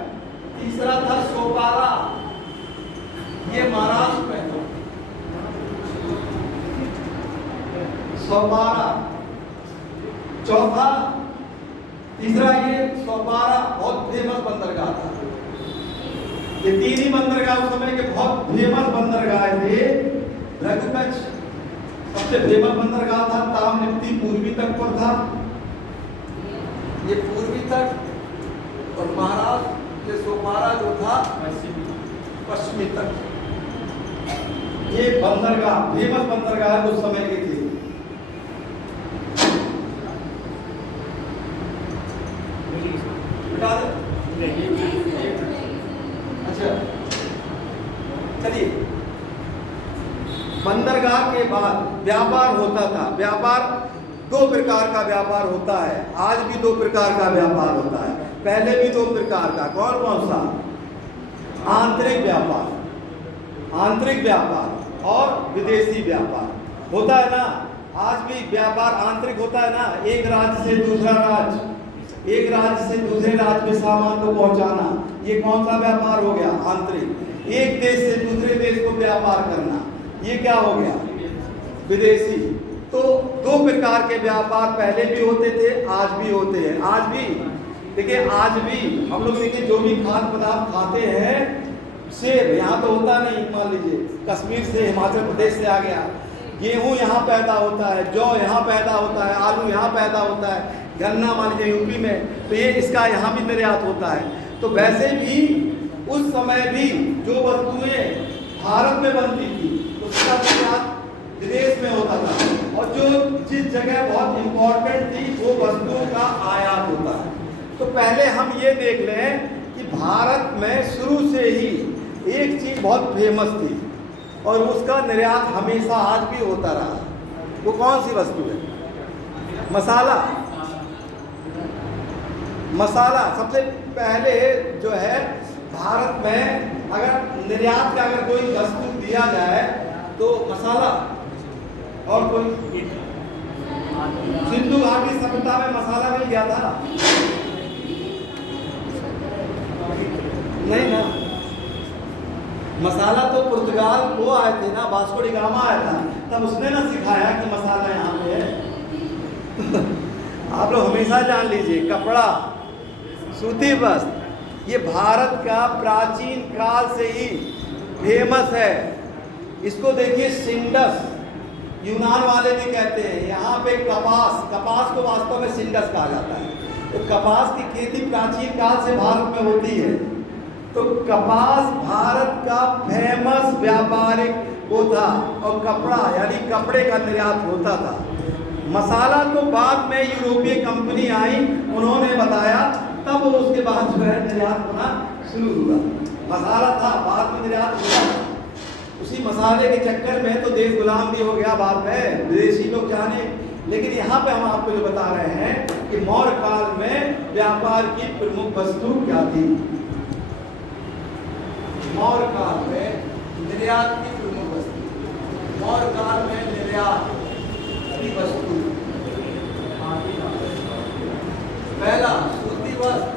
तीसरा था सोपारा, ये महाराष्ट्र में था। 112, चौथा तीसरा ये 112 बहुत फेमस बंदरगाह था। ये तीन ही बंदरगाह उस समय के बहुत फेमस बंदरगाह थे। रघुकच्छ सबसे फेमस बंदरगाह था। तामनिप्ती पूर्वी तट पर था, ये पूर्वी तट, और महाराष्ट्र ये 112 जो था पश्चिमी तट। ये बंदरगाह फेमस बंदरगाह उस समय के थे। बता दे। अच्छा चलिए, बंदरगाह के बाद व्यापार होता था। व्यापार दो प्रकार का व्यापार होता है, आज भी दो प्रकार का व्यापार होता है, पहले भी दो प्रकार का। कौन कौन सा? आंतरिक व्यापार, आंतरिक व्यापार और विदेशी व्यापार होता है ना। आज भी व्यापार आंतरिक होता है ना, एक राज्य से दूसरा राज्य, एक राज्य से दूसरे राज्य में सामान को पहुंचाना, ये कौन सा व्यापार हो गया? आंतरिक। एक देश से दूसरे देश को व्यापार करना, ये क्या हो गया? विदेशी। तो दो प्रकार के व्यापार पहले भी होते थे, आज भी होते हैं। आज भी देखिए, आज भी हम लोग देखिए जो भी खाद्य पदार्थ खाते हैं, सेब यहाँ तो होता नहीं, मान लीजिए कश्मीर से हिमाचल प्रदेश से आ गया, गेहूं यहाँ पैदा होता है, जौ यहाँ पैदा होता है, आलू यहाँ पैदा होता है, गन्ना मान लीजिए यूपी में, तो ये इसका यहाँ भी निर्यात होता है। तो वैसे भी उस समय भी जो वस्तुएं भारत में बनती थी उसका निर्यात विदेश में होता था, और जो जिस जगह बहुत इंपॉर्टेंट थी वो वस्तुओं का आयात होता है। तो पहले हम ये देख लें कि भारत में शुरू से ही एक चीज बहुत फेमस थी और उसका निर्यात हमेशा आज भी होता रहा। वो कौन सी वस्तु है? मसाला। मसाला सबसे पहले जो है भारत में अगर निर्यात का अगर कोई वस्तु दिया जाए तो मसाला, और कोई सिंधु घाटी सभ्यता में मसाला मिल गया था नहीं ना। मसाला तो पुर्तगाल वो आए थे ना, वास्को डी गामा आया था, तब उसने ना सिखाया कि मसाला यहाँ पे है। आप लोग हमेशा जान लीजिए, कपड़ा, सूती वस्त्र, ये भारत का प्राचीन काल से ही फेमस है। इसको देखिए, सिंडस, यूनान वाले भी कहते हैं। यहाँ पे कपास, कपास को वास्तव में सिंडस कहा जाता है। तो कपास की खेती प्राचीन काल से भारत में होती है। तो कपास भारत का फेमस व्यापारिक वो था, और कपड़ा यानी कपड़े का निर्यात होता था। मसाला तो बाद में यूरोपीय कंपनी आई, उन्होंने बताया, तब उसके बाद जो है निर्यात होना शुरू हुआ। मसाला था, बाद में निर्यात हुआ। उसी मसाले के चक्कर में तो देश गुलाम भी हो गया बाद में, विदेशी लोग जाने। लेकिन यहाँ पे हम आपको जो बता रहे हैं कि मौर्य काल में व्यापार की प्रमुख वस्तु क्या थी। मौर्य काल में निर्यात की प्रमुख वस्तु, मौर्य काल में निर्यात की वस्तु, पहला सूती वस्त्र,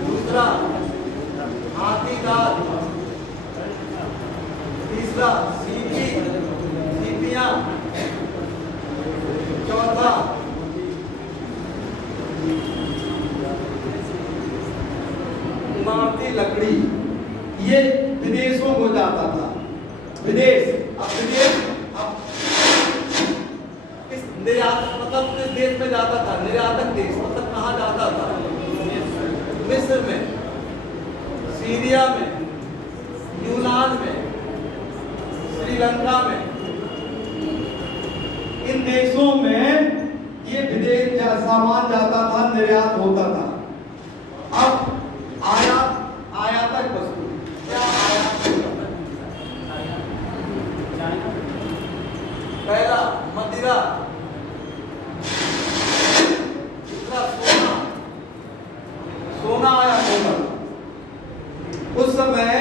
दूसरा हाथी दांत, तीसरा सीपी, सीपियां, चौथा इमारती लकड़ी। ये विदेशों को जाता था। विदेश, अब विदेश अब किस निर्यात मतलब किस देश में जाता था? निर्यातक देश, मतलब कहाँ जाता था? मिस्र में, सीरिया में, यूनान में, श्रीलंका में। इन देशों में ये विदेश सामान जाता था, निर्यात होता था। अब आयातक वस्तु क्या? आयात पहला मदिरा, दूसरा सोना, सोना आयात होता था। उस समय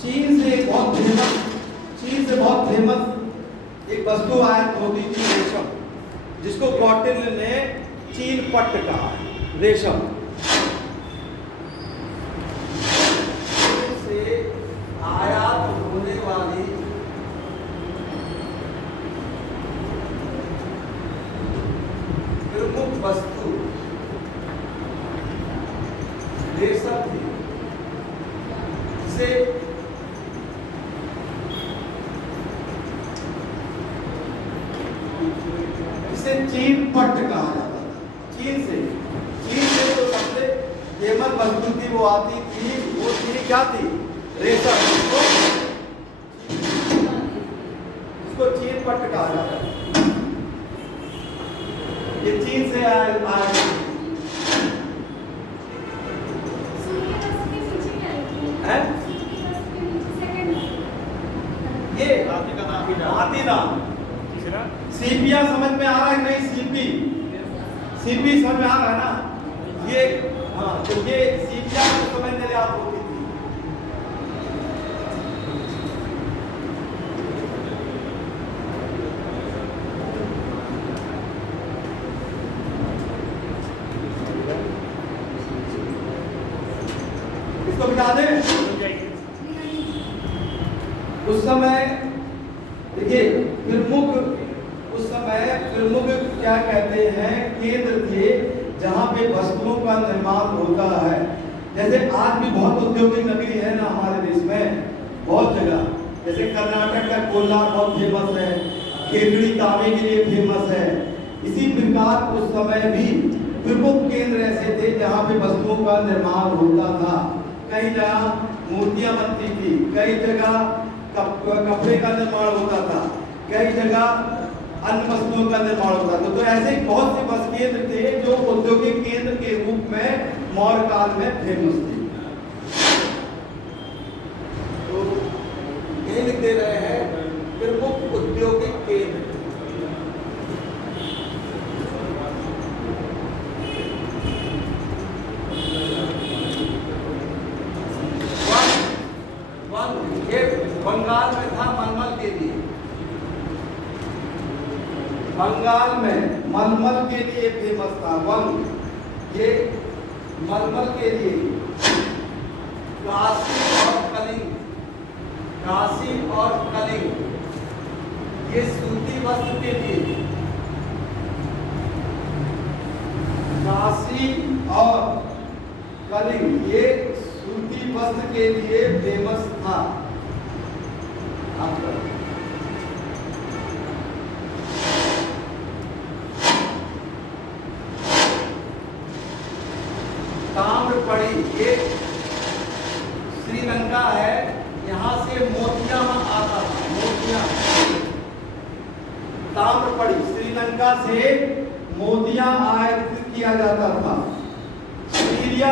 चीन से बहुत फेमस एक वस्तु आयात होती थी, रेशम, जिसको कॉटन ने चीन पट्ट कहा, रेशम। से आयात होने वाली इसे चीन पट्ट कहा जाता था। चीन से जो सबसे फेमस वस्तु थी वो आती थी, वो थी क्या थी? रेशम। इसको चीन पट्ट कहा जाता है। ये चीन से आया। ये हाथी नाम सीपिया समझ में आ रहा है नहीं? सीपी समझ में आ रहा है ना? ये हाँ, तो ये सीपिया को समझ में आप होती थी। इसको बिठा दें। उस समय देखिए उस समय प्रमुख क्या कहते हैं, केंद्र थे जहां पे वस्तुओं का निर्माण होता है। जैसे आज भी बहुत औद्योगिक नगरी है ना हमारे देश में, बहुत जगह, जैसे कर्नाटक का कोलार बहुत फेमस है, खेतड़ी तांबे के लिए फेमस है। इसी प्रकार उस समय भी प्रमुख केंद्र ऐसे थे जहां पे वस्तुओं का निर्माण होता था। कई जगह मूर्तियां बनती थी, कई जगह कपड़े का निर्माण होता था, कई जगह अन्य वस्तुओं का निर्माण होता था। तो ऐसे बहुत से बस केंद्र थे जो औद्योगिक केंद्र के रूप में मौर्य काल में फेमस थे। तो ये लिख दे रहे हैं प्रमुख औद्योगिक केंद्र। ये बंगाल में था मलमल के लिए, बंगाल में मलमल के लिए फेमस था। ये मलमल के लिए। काशी और कलिंग ये सूती वस्त्र के लिए। काशी और कलिंग ये सूती वस्त्र के लिए फेमस था। ताम्रपड़ी ये श्रीलंका है, यहाँ से मोतिया आता था। मोतिया ताम्रपड़ी श्रीलंका से मोतिया आयात किया जाता था। सीरिया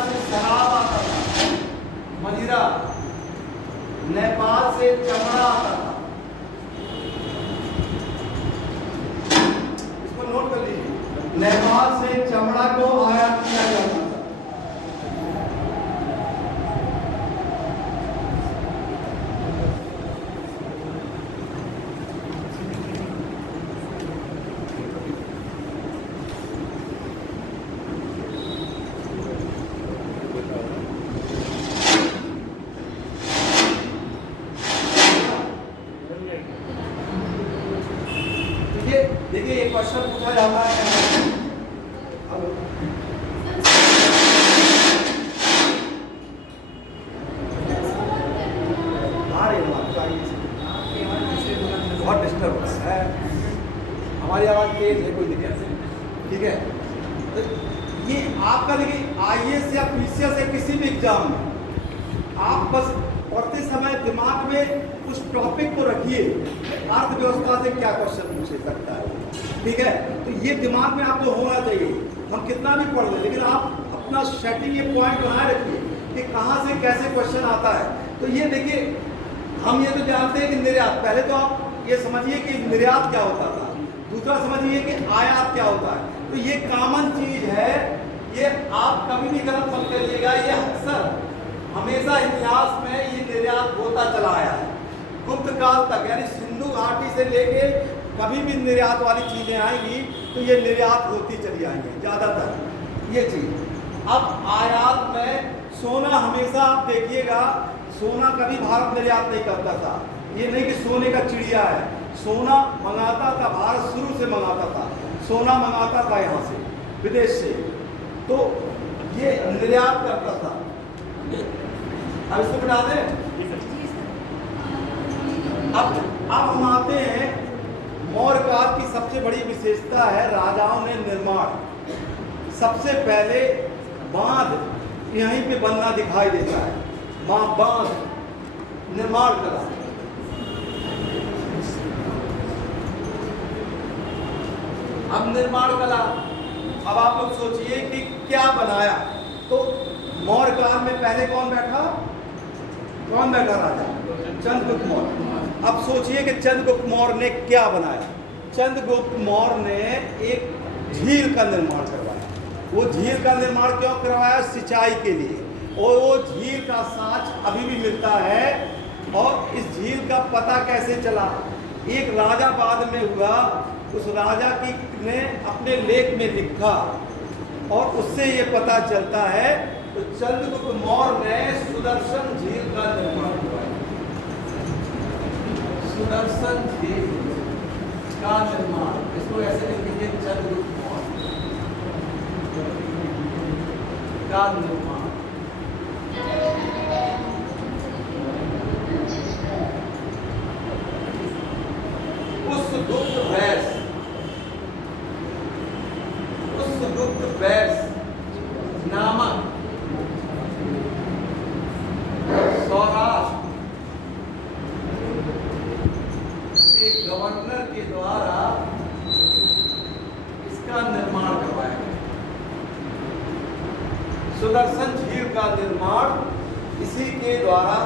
से शराब आता था। मदिरा नेपाल से चमड़ा आता था। इसको नोट कर लीजिए, नेपाल से चमड़ा को आयात किया जाता था। देखिए एक क्वेश्चन पूछा जाता है बहुत डिस्टर्बेंस है, हमारी आवाज तेज है, कोई दिक्कत नहीं, ठीक है। तो ये आपका देखिए आईएएस या पीसीएस या किसी भी एग्जाम में आप बस पढ़ते समय दिमाग में उस टॉपिक को रखिए, अर्थव्यवस्था से क्या क्वेश्चन पूछ सकता है, ठीक है। तो ये दिमाग में आपको होना चाहिए। हम कितना भी पढ़ लें लेकिन आप अपना सेटिंग ये पॉइंट बनाए रखिए कि कहाँ से कैसे क्वेश्चन आता है। तो ये देखिए हम ये तो जानते हैं कि निर्यात, पहले तो आप ये समझिए कि निर्यात क्या होता था, दूसरा समझिए कि आयात क्या होता है। तो ये कॉमन चीज है, ये आप कभी भी गलत मत करिएगा। ये अक्सर हमेशा इतिहास में ये निर्यात होता चला आया है, गुप्त काल तक, यानी सिंधु घाटी से लेके कभी भी निर्यात वाली चीजें आएंगी तो ये निर्यात होती चली आएंगी ज्यादातर ये चीज। अब आयात में सोना, हमेशा आप देखिएगा सोना कभी भारत निर्यात नहीं करता था। ये नहीं कि सोने का चिड़िया है, सोना मंगाता था, भारत शुरू से मंगाता था, सोना मंगाता था यहाँ से विदेश से, तो ये निर्यात करता था। अब इसको मिटा दें। अब हम आते हैं, मौर्य काल की सबसे बड़ी विशेषता है राजाओं ने निर्माण। सबसे पहले बांध यहीं पे बनना दिखाई देता है, बांध निर्माण कला। अब निर्माण कला, अब आप लोग सोचिए कि क्या बनाया। तो मौर्य काल में पहले कौन बैठा राजा? चंद्रगुप्त मौर्य। अब सोचिए कि चंद्रगुप्त मौर्य ने क्या बनाया। चंद्रगुप्त मौर्य ने एक झील का निर्माण करवाया। वो झील का निर्माण क्यों करवाया? सिंचाई के लिए। और वो झील का साक्ष्य अभी भी मिलता है। और इस झील का पता कैसे चला? एक राजा बाद में हुआ, उस राजा की ने अपने लेख में लिखा और उससे ये पता चलता है। तो चंद्रगुप्त मौर्य ने सुदर्शन झील का निर्माण करवाया। सुदर्शन झील का निर्माण, इसको ऐसे लिखेंगे, चंद्रगुप्त मौर्य का निर्माण। उसगुप्त वैस नामक सौराष्ट्र के गवर्नर के द्वारा इसका निर्माण करवाया गया। सुदर्शन झील का निर्माण इसी के द्वारा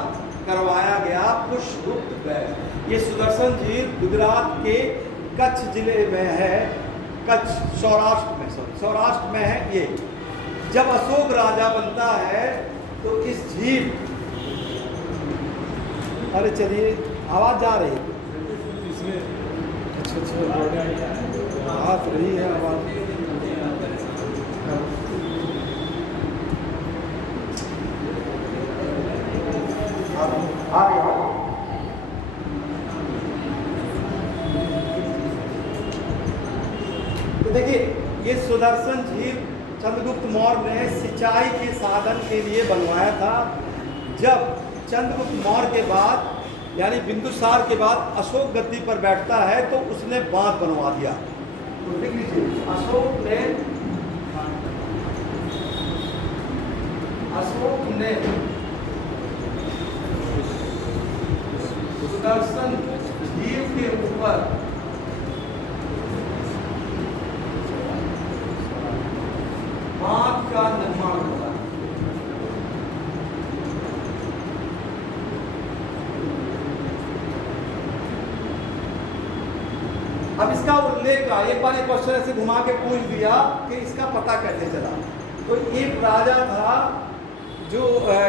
करवाया गया, पुष्पगुप्त वैस। ये सुदर्शन झील गुजरात के कच्छ जिले में है, कच्छ सौराष्ट्र में है। ये जब अशोक राजा बनता है तो इस झील, अरे चलिए आवाज जा रही है इसमें, आ रही है आवाज। तो देखिए, ये सुदर्शन झील चंद्रगुप्त मौर्य ने सिंचाई के साधन के लिए बनवाया था। जब चंद्रगुप्त मौर्य के बाद यानी बिंदुसार के बाद अशोक गद्दी पर बैठता है तो उसने बांध बनवा दिया। तो लिख लीजिए, अशोक ने सुदर्शन झील के ऊपर बांध का निर्माण होगा। अब इसका उल्लेख का एक बार क्वेश्चन ऐसे घुमा के पूछ दिया कि इसका पता कैसे चला। तो एक राजा था जो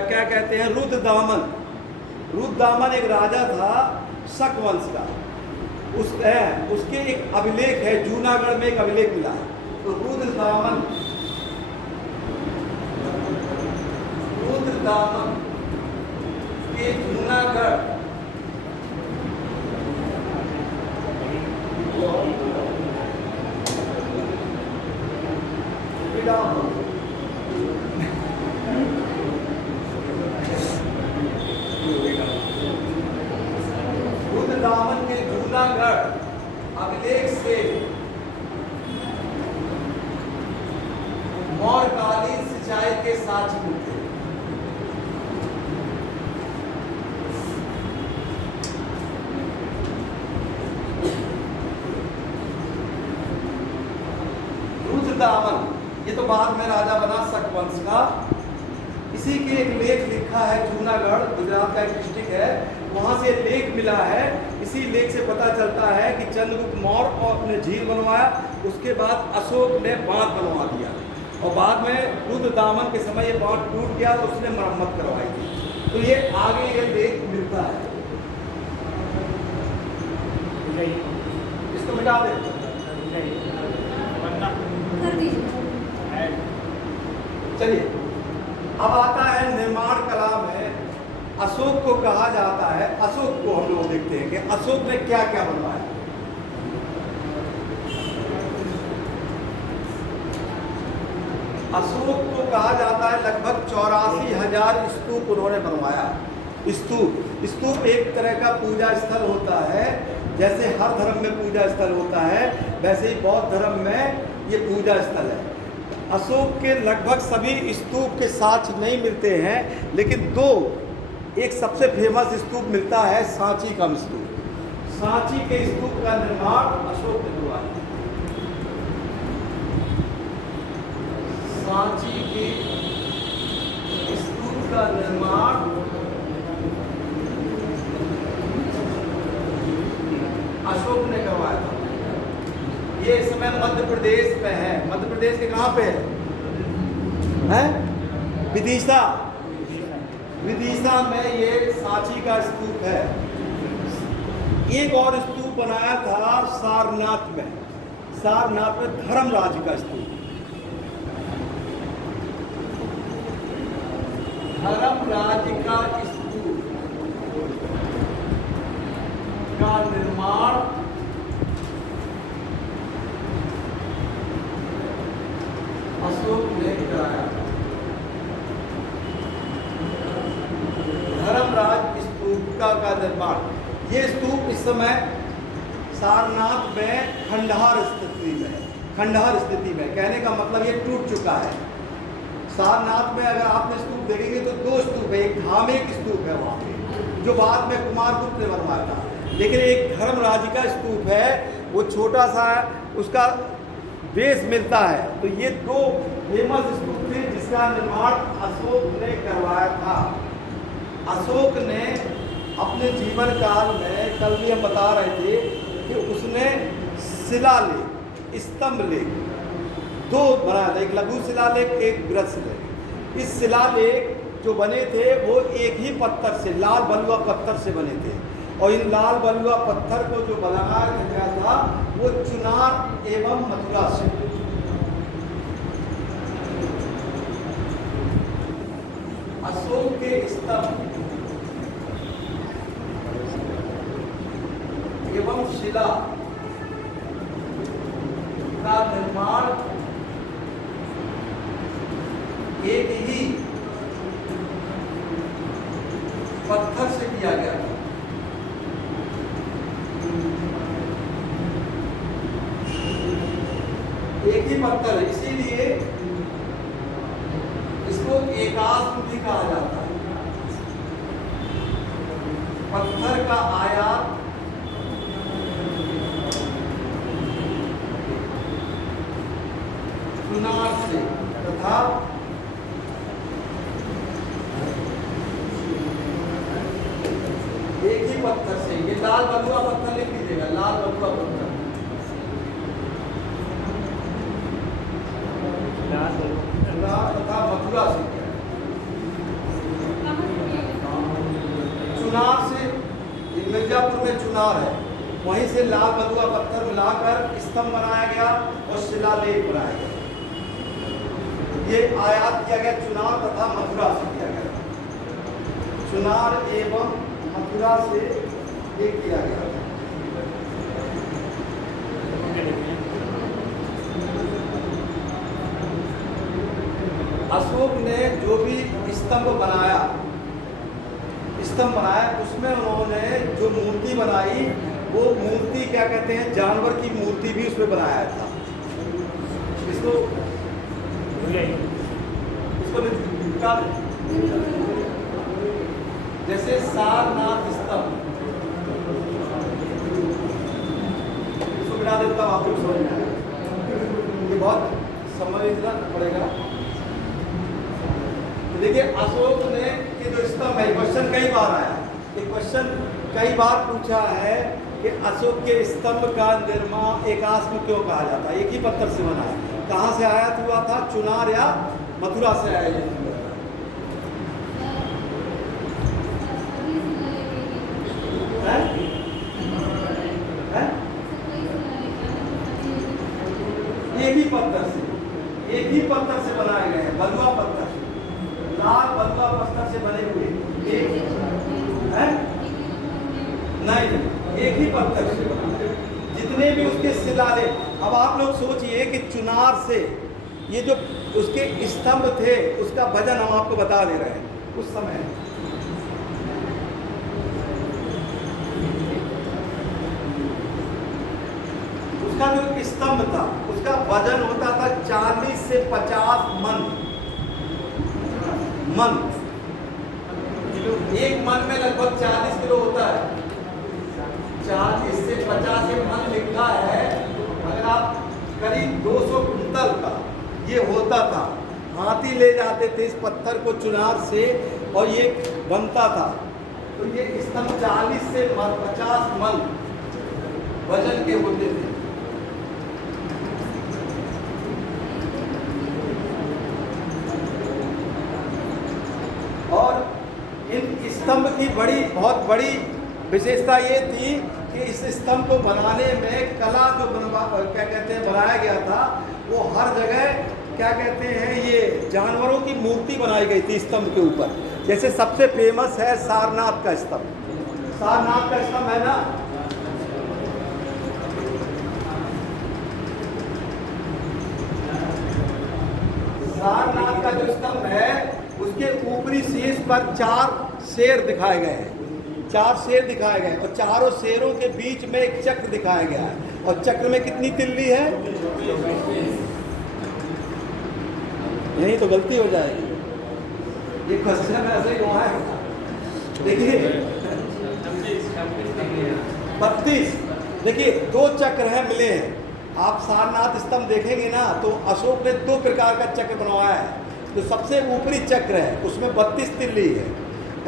क्या कहते हैं, रुद्रदामन एक राजा था शक वंश का। उसके एक अभिलेख है, जूनागढ़ में एक अभिलेख मिला है। तो रुद्रदामन के जूनागढ़ रुद्रदामन के जूनागढ़ अभिलेख से मौर्यकालीन सिंचाई के साक्ष्य मिलते हैं। रुद्रदामन ये तो बाद में राजा बना शक वंश का। इसी के एक लेख लिखा है, जूनागढ़ गुजरात का एक डिस्ट्रिक्ट है, वहां से लेख मिला है। इसी लेख से पता चलता है कि चंद्रगुप्त मौर्य ने झील बनवाया, उसके बाद अशोक ने बांध बनवा दिया और बाद में रुद्रदामन के समय ये बांध टूट गया तो उसने मरम्मत करवाई थी। तो ये आगे ये लेख मिलता है। इसको मिटा दे, चलिए। अब आता है निर्माण कला में अशोक को कहा जाता है। अशोक को हम लोग देखते हैं कि अशोक ने क्या क्या बनवाया। अशोक को कहा जाता है लगभग 84,000 स्तूप उन्होंने बनवाया। स्तूप एक तरह का पूजा स्थल होता है, जैसे हर धर्म में पूजा स्थल होता है वैसे ही बौद्ध धर्म में ये पूजा स्थल है। अशोक के लगभग सभी स्तूप के साक्ष्य नहीं मिलते हैं, लेकिन दो, एक सबसे फेमस स्तूप मिलता है सांची का स्तूप। सांची के स्तूप का निर्माण अशोक ने करवाया। सांची के स्तूप का निर्माण अशोक ने करवाया था। ये इस समय मध्य प्रदेश में है। मध्य प्रदेश के कहाँ पे है? विदिशा। विदिशा में ये सांची का स्तूप है। एक और स्तूप बनाया था सारनाथ में। सारनाथ में धर्मराज का स्तूप। धर्मराज का स्तूप का निर्माण अशोक ने कराया। धर्मराज स्तूप का निर्माण। ये स्तूप इस समय सारनाथ में खंडहर स्थिति में, कहने का मतलब ये टूट चुका है। सारनाथ में अगर आपने स्तूप देखेंगे तो दो स्तूप है, एक धार्मिक स्तूप है वहाँ पे जो बाद में कुमारगुप्त ने बनवाया था, लेकिन एक धर्मराज का स्तूप है, वो छोटा सा है, उसका बेस मिलता है। तो ये दो फेमस स्तूप थे जिसका निर्माण अशोक ने करवाया था। अशोक ने अपने जीवन काल में, कल भी हम बता रहे थे कि उसने शिलालेख, स्तंभलेख दो बनाया था, एक लघु शिलालेख, एक बृहत शिलालेख। इस शिलालेख जो बने थे वो एक ही पत्थर से, लाल बलुआ पत्थर से बने थे, और इन लाल बलुआ पत्थर को जो बनाया गया था वो चुनार एवं मथुरा से। अशोक के स्तंभ एवं शिला का निर्माण एक ही पत्थर से किया गया था। एक ही पत्थर है, इसीलिए इसको एकास्म भी कहा जाता है। पत्थर का आयात चुनार से तथा एक ही पत्थर से, ये लाल बलुआ पत्थर लिख लीजिएगा, लाल बलुआ पत्थर तथा मथुरा से किया। चुनार से, ये मिर्जापुर में चुनार है, वहीं से लाल बलुआ पत्थर मिलाकर स्तंभ बनाया गया और शिलालेख बनाया गया। ये आयात किया गया चुनार तथा मथुरा से किया गया। चुनार एवं मथुरा से ये किया गया। अशोक ने जो भी स्तंभ बनाया उसमें उन्होंने जो मूर्ति बनाई वो मूर्ति क्या कहते हैं, जानवर की मूर्ति भी उसमें बनाया था। इसको जैसे सारनाथ स्तंभ, इसको बिना देता हूँ, आपको समझ में आएगा, ये बहुत समझना पड़ेगा। तो देखिए अशोक ने ये जो स्तंभ है, क्वेश्चन कई बार आया, ये क्वेश्चन कई बार पूछा है कि अशोक के स्तंभ का निर्माण एकास्म क्यों कहा जाता है, एक ही पत्थर से बना है, कहाँ से आयात हुआ था, चुनार या मथुरा से आया है? एक ही पत्थर से बनाए गए हैं, बलुआ पत्थर, लाल बलुआ पत्थर से बने हुए नहीं, एक ही पत्थर से बना। जितने भी उसके शिलालेख, अब आप लोग सोचिए कि चुनार से ये जो उसके स्तंभ थे, उसका वजन हम आपको बता दे रहे हैं उस समय। उसका जो स्तंभ था उसका वजन होता था 40 से 50 मन। एक मन में लगभग 40 किलो होता है। 40 से 50 मन लिखा है। अगर आप करीब 200 कुंतल का ये होता था। हाथी ले जाते थे इस पत्थर को चुनार से और ये बनता था। तो ये स्तंभ 40 से 50 मन वजन के होते थे। और इन स्तंभ की बहुत बड़ी विशेषता ये थी कि इस स्तंभ को बनाने में कला जो बनाया गया था वो हर जगह ये जानवरों की मूर्ति बनाई गई थी स्तंभ के ऊपर। जैसे सबसे फेमस है सारनाथ का स्तंभ। सारनाथ का स्तंभ है ना, सारनाथ का जो स्तंभ है उसके ऊपरी शीर्ष पर 4 शेर दिखाए गए हैं। 4 शेर दिखाए गए और चारों शेरों के बीच में एक चक्र दिखाया गया है। और चक्र में कितनी तिल्ली है? यही तो गलती हो जाएगी। ये क्वेश्चन ऐसे ही हुआ है। देखिए 32। देखिए 2 चक्र है मिले हैं। आप सारनाथ स्तंभ देखेंगे ना तो अशोक ने 2 प्रकार का चक्र बनवाया है। तो सबसे ऊपरी चक्र है उसमें 32 तिल्ली है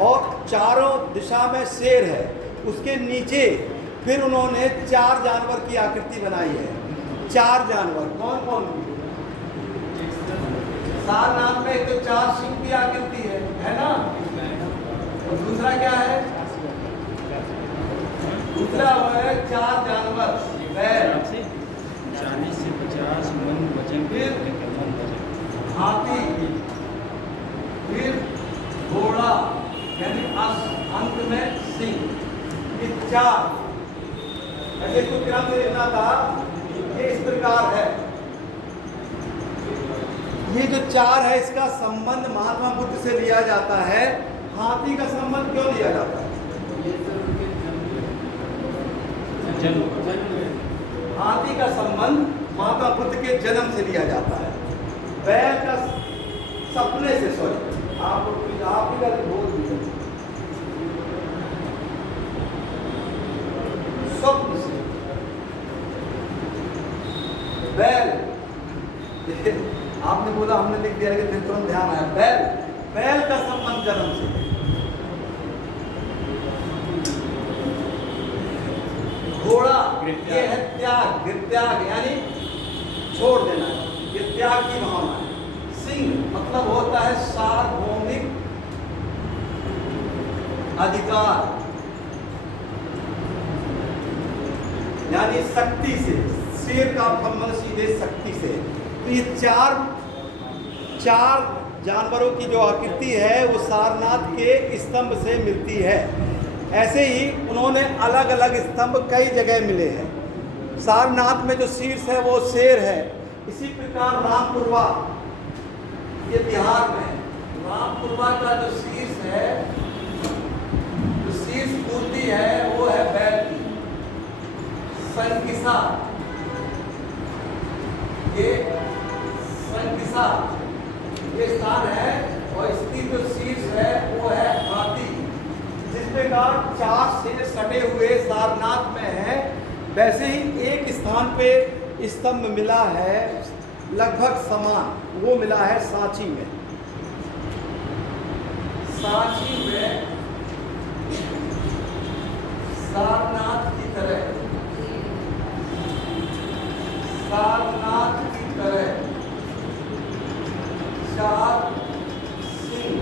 और चारों दिशा में शेर है। उसके नीचे फिर उन्होंने 4 जानवर की आकृति बनाई है। 4 जानवर कौन कौन? सारनाथ में एक तो 4 सिंह की आकृति है ना। और दूसरा क्या है? दूसरा है 4 जानवर, बैल 40 से 50 मन वजन, फिर हाथी, फिर घोड़ा यानी अंत में सिंह। ये 4 ऐसे तो क्रम से लिखना था। ये इस प्रकार है। ये जो 4 है इसका संबंध महात्मा बुद्ध से लिया जाता है। हाथी का संबंध क्यों लिया जाता है? हाथी का संबंध महात्मा बुद्ध के जन्म से लिया जाता है। बैल का सपने से, सॉरी आप ही का बोल दीजिए, स्वप्न से। बैल आपने बोला, हमने लिख दिया लेकिन फिर तुरंत ध्यान आया। बैल का संबंध जन्म से। घोड़ा ये है त्याग, त्याग यानी छोड़ देना, ये त्याग की भावना है। सिंह मतलब होता है सार्वभौमिक अधिकार यानी शक्ति से। शेर का संबंध सीधे शक्ति से। तो ये 4 जानवरों की जो आकृति है वो सारनाथ के स्तंभ से मिलती है। ऐसे ही उन्होंने अलग अलग स्तंभ कई जगह मिले हैं। सारनाथ में जो शीर्ष है वो शेर है। इसी प्रकार रामपुरवा, ये बिहार में है। रामपुरवा का जो शीर्ष है, जो शीर्ष मूर्ति है वो है बैल की। संकिसा, ये संकिसा ये स्थान है और इसकी जो शीर्ष है वो है हाथी। जिस प्रकार 4 शेर सटे हुए सारनाथ में है, वैसे ही एक स्थान पे स्तंभ मिला है लगभग समान, वो मिला है सांची में। सांची में सारनाथ की तरह, सारनाथ की तरह 4 सिंह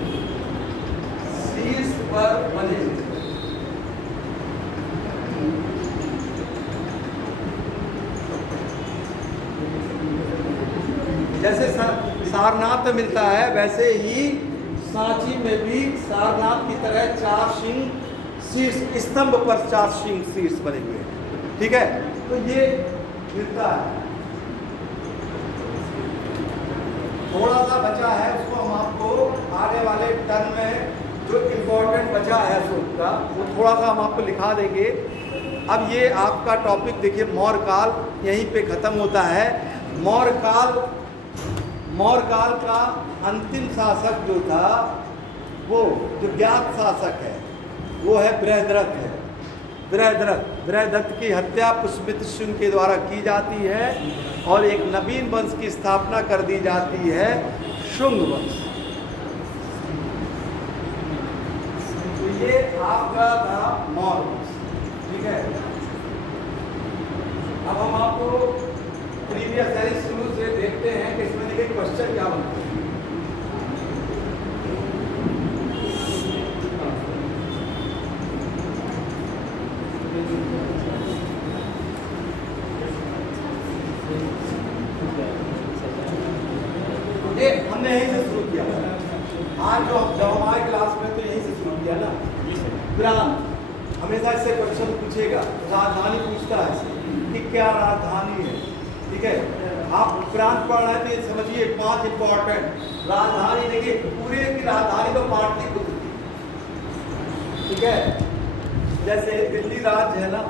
शीर्ष पर बने। जैसे सारनाथ में मिलता है वैसे ही सांची में भी सारनाथ की तरह 4 सिंह शीर्ष स्तंभ पर 4 सिंह शीर्ष बने हुए हैं। ठीक है, तो ये मिलता है। थोड़ा सा बचा है, उसको हम आपको आने वाले टर्म में जो इम्पोर्टेंट बचा है सूत्र का वो थोड़ा सा हम आपको लिखा देंगे। अब ये आपका टॉपिक देखिए, मौर्य काल यहीं पे ख़त्म होता है। मौर्य काल का अंतिम शासक जो था, वो जो ज्ञात शासक है वो है बृहद्रथ है। बृहद्रथ की हत्या पुष्यमित्र शुंग के द्वारा की जाती है और एक नवीन वंश की स्थापना कर दी जाती है, शुंग वंश। तो ये आपका था मौर्य वंश, ठीक है। अब हम आपको प्रीवियस यानी शुरू से देखते हैं कि इसमें देखिए क्वेश्चन क्या बनते हैं। ये हमने यहीं से शुरू किया, आज जब हमारे क्लास में तो यहीं से शुरू किया ना। प्रांत हमेशा इससे क्वेश्चन पूछेगा, राजधानी पूछता है कि क्या राजधानी है, ठीक है। आप प्रांत पढ़ रहे थे, समझिए 5 इंपॉर्टेंट राजधानी। देखिए पूरे की राजधानी तो पाटलिपुत्र थी, ठीक है। जैसे दिल्ली राज्य है ना,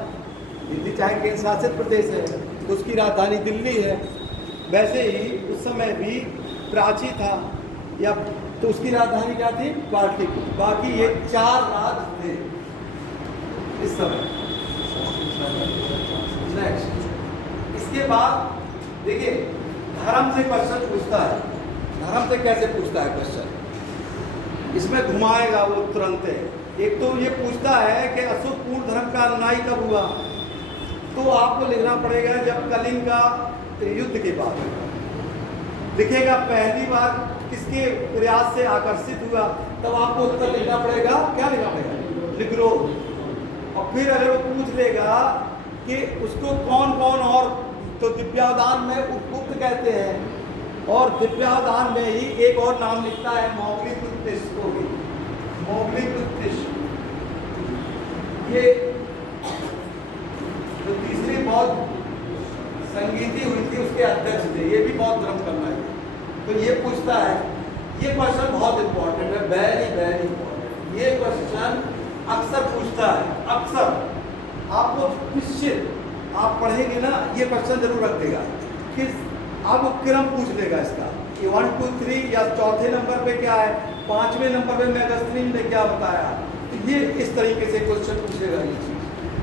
दिल्ली चाहे केंद्र शासित प्रदेश है तो उसकी राजधानी दिल्ली है, वैसे ही उस समय भी प्राची था या तो उसकी राजधानी क्या थी, पाटलिपुत्र। बाकी ये 4 राज्य थे इस समय। नेक्स्ट, इसके बाद देखिए धर्म से क्वेश्चन पूछता है। धर्म से कैसे पूछता है क्वेश्चन, इसमें घुमाएगा वो तुरंत। एक तो ये पूछता है कि अशोक पूर्ण धर्म का अनुयायी कब हुआ, तो आपको लिखना पड़ेगा जब कलिंग का युद्ध के बाद दिखेगा पहली बार किसके प्रयास से आकर्षित हुआ, तब आपको उत्तर लिखना पड़ेगा। क्या लिखना पड़ेगा, लिग्रोध। और फिर अगर वो पूछ लेगा कि उसको कौन कौन, और तो दिव्यावदान में उपगुप्त कहते हैं, और दिव्यावदान में ही एक और नाम लिखता है मौग्लिपुत्तिश को भी, मौग्लिपुत्तिश। ये जो तीसरी बौद्ध संगीति हुई थी उसके अध्यक्ष थे, ये भी बौद्ध धर्म करना है। तो ये पूछता है, ये क्वेश्चन बहुत इंपॉर्टेंट है, वेरी वेरी इंपॉर्टेंट। ये क्वेश्चन अक्सर पूछता है, अक्सर आपको निश्चित आप पढ़ेंगे ना, ये क्वेश्चन जरूर रख देगा कि आपको क्रम पूछ लेगा इसका कि 1 2 3 या चौथे नंबर पे क्या है, 5वें नंबर पे मैगस्ट्रीन ने क्या बताया। तो ये इस तरीके से क्वेश्चन पूछेगा ये चीज,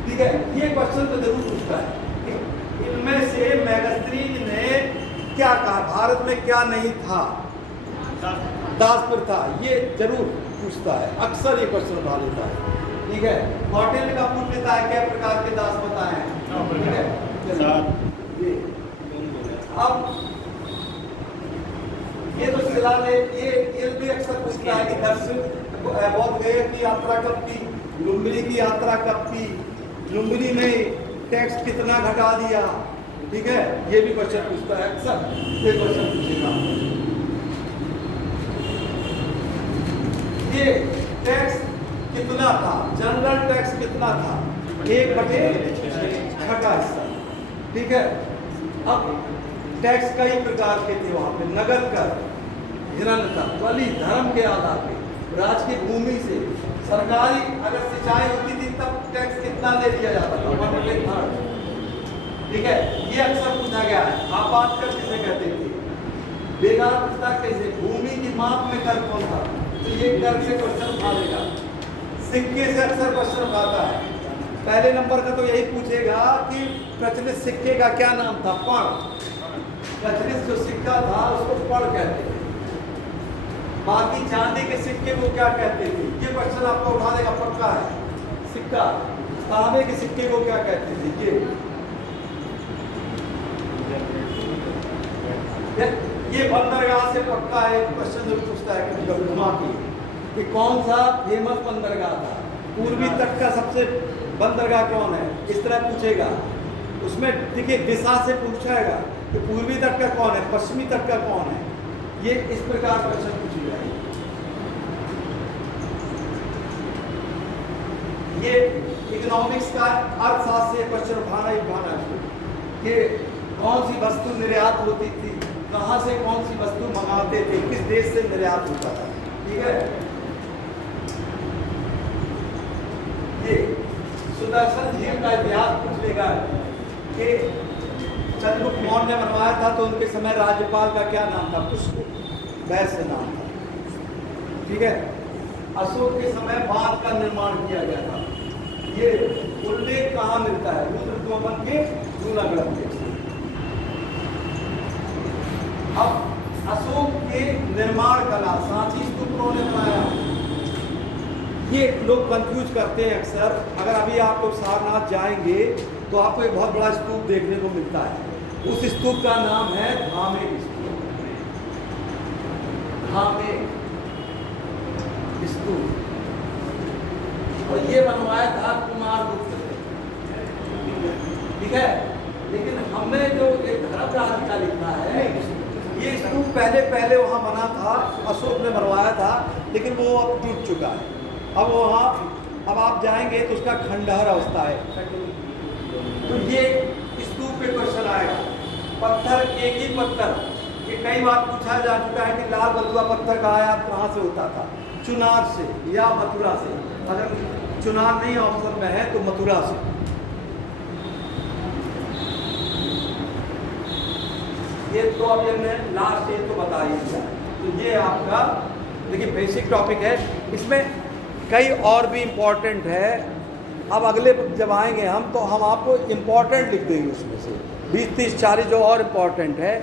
ठीक है। ये क्वेश्चन तो जरूर पूछता है। इनमें से मैगस्ट्रीन ने क्या कहा, भारत में क्या नहीं था, दास प्रथा, ये जरूर पूछता है, अक्सर ये क्वेश्चन उठा लेता है, ठीक है। कौटिल्य का पूछ लेता है क्या प्रकार के दास बताए हैं, ठीक है। अब ये तो शिलालेख, ये भी अक्सर पूछता है कि दक्षिण बौद्ध गया की यात्रा कब की, लुम्बिनी की यात्रा कब की, लुम्बिनी में टैक्स कितना घटा दिया, ठीक है। ये भी क्वेश्चन पूछता है अक्सर, ये क्वेश्चन पूछेगा। ये टैक्स कितना था, जनरल टैक्स कितना था, 1/6 हिस्सा, ठीक है। अब टैक्स कई प्रकार के थे वहां पे, नगद कर, हिरण्य था, बलि, धर्म के आधार पे, राज की भूमि से, सरकारी अगर सिंचाई होती थी तब टैक्स कितना ले लिया जाता था, 1/3, ठीक है। ये अक्सर पूछा गया है। आपात कर किसे कहते थे, बेगार प्रथा कैसे, भूमि की माप में कर कौन था, तो ये कर से क्वेश्चन उठा लेगा। सिक्के से अक्सर क्वेश्चन उठाता है। पहले नंबर का तो यही पूछेगा कि प्रचलित सिक्के का क्या नाम था, पर्ण। प्रचलित जो सिक्का था उसको पर्ण कहते थे, बाकी चांदी के सिक्के को क्या कहते थे, ये क्वेश्चन आपको उठा देगा, पक्का है। सिक्का, तांबे के सिक्के को क्या कहते थे, ये बंदरगाह से पक्का है, क्वेश्चन जरूर पूछता है कि घुमा कि कौन सा फेमस बंदरगाह था, पूर्वी तट का सबसे बंदरगाह कौन है, इस तरह पूछेगा। उसमें देखिए दिशा से पूछाएगा कि पूर्वी तट का कौन है, पश्चिमी तट का कौन है, ये इस प्रकार क्वेश्चन पूछेगा। ये इकोनॉमिक्स का अर्थशास्त्र से क्वेश्चन उठाना ही उठाना है कि कौन सी वस्तु निर्यात होती थी, कहाँ से कौन सी वस्तु मंगाते थे, किस देश से निर्यात होता था। ठीक है, ये सुदर्शन झील का इतिहास पूछ लेगा कि चंद्रगुप्त मौर्य ने बनवाया था तो उनके समय राज्यपाल का क्या नाम था, पुष्प वैश्य नाम था। ठीक है, अशोक के समय बांध का निर्माण किया गया था। ये उल्लेख कहाँ मिलता है, रुद्रदोमन के जूनागढ़ में। अब अशोक के निर्माण कला, सांची स्तूप उन्होंने बनाया। ये लोग कंफ्यूज करते हैं अक्सर। अगर अभी आप लोग सारनाथ जाएंगे तो आपको एक बहुत बड़ा स्तूप देखने को मिलता है। उस स्तूप का नाम है धामे स्तूप। धामे स्तूप, और ये बनवाया था कुमारगुप्त ने। ठीक है, लेकिन हमने जो ये धर्मराज का लिखा है, ये स्तूप पहले वहाँ बना था, अशोक ने बनवाया था, लेकिन वो अब टूट चुका है। अब वहाँ अब आप जाएंगे तो उसका खंडहर अवस्था है। तो ये स्तूप पे क्वेश्चन आएगा, पत्थर एक ही पत्थर, ये कई बार पूछा जा चुका है कि लाल बलुआ पत्थर का आया कहाँ से होता था, चुनार से या मथुरा से। अगर चुनार नहीं ऑप्शन में है तो मथुरा से। ये तो अभी हमने लास्ट ये तो बता ही दिया। तो ये आपका देखिए बेसिक टॉपिक है, इसमें कई और भी इम्पोर्टेंट है। अब अगले जब आएंगे हम तो हम आपको इम्पोर्टेंट लिख देंगे, उसमें से 20, 30, 40 जो और इम्पोर्टेंट है।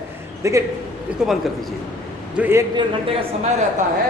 देखिए इसको बंद कर दीजिए। जो 1-1.5 घंटे का समय रहता है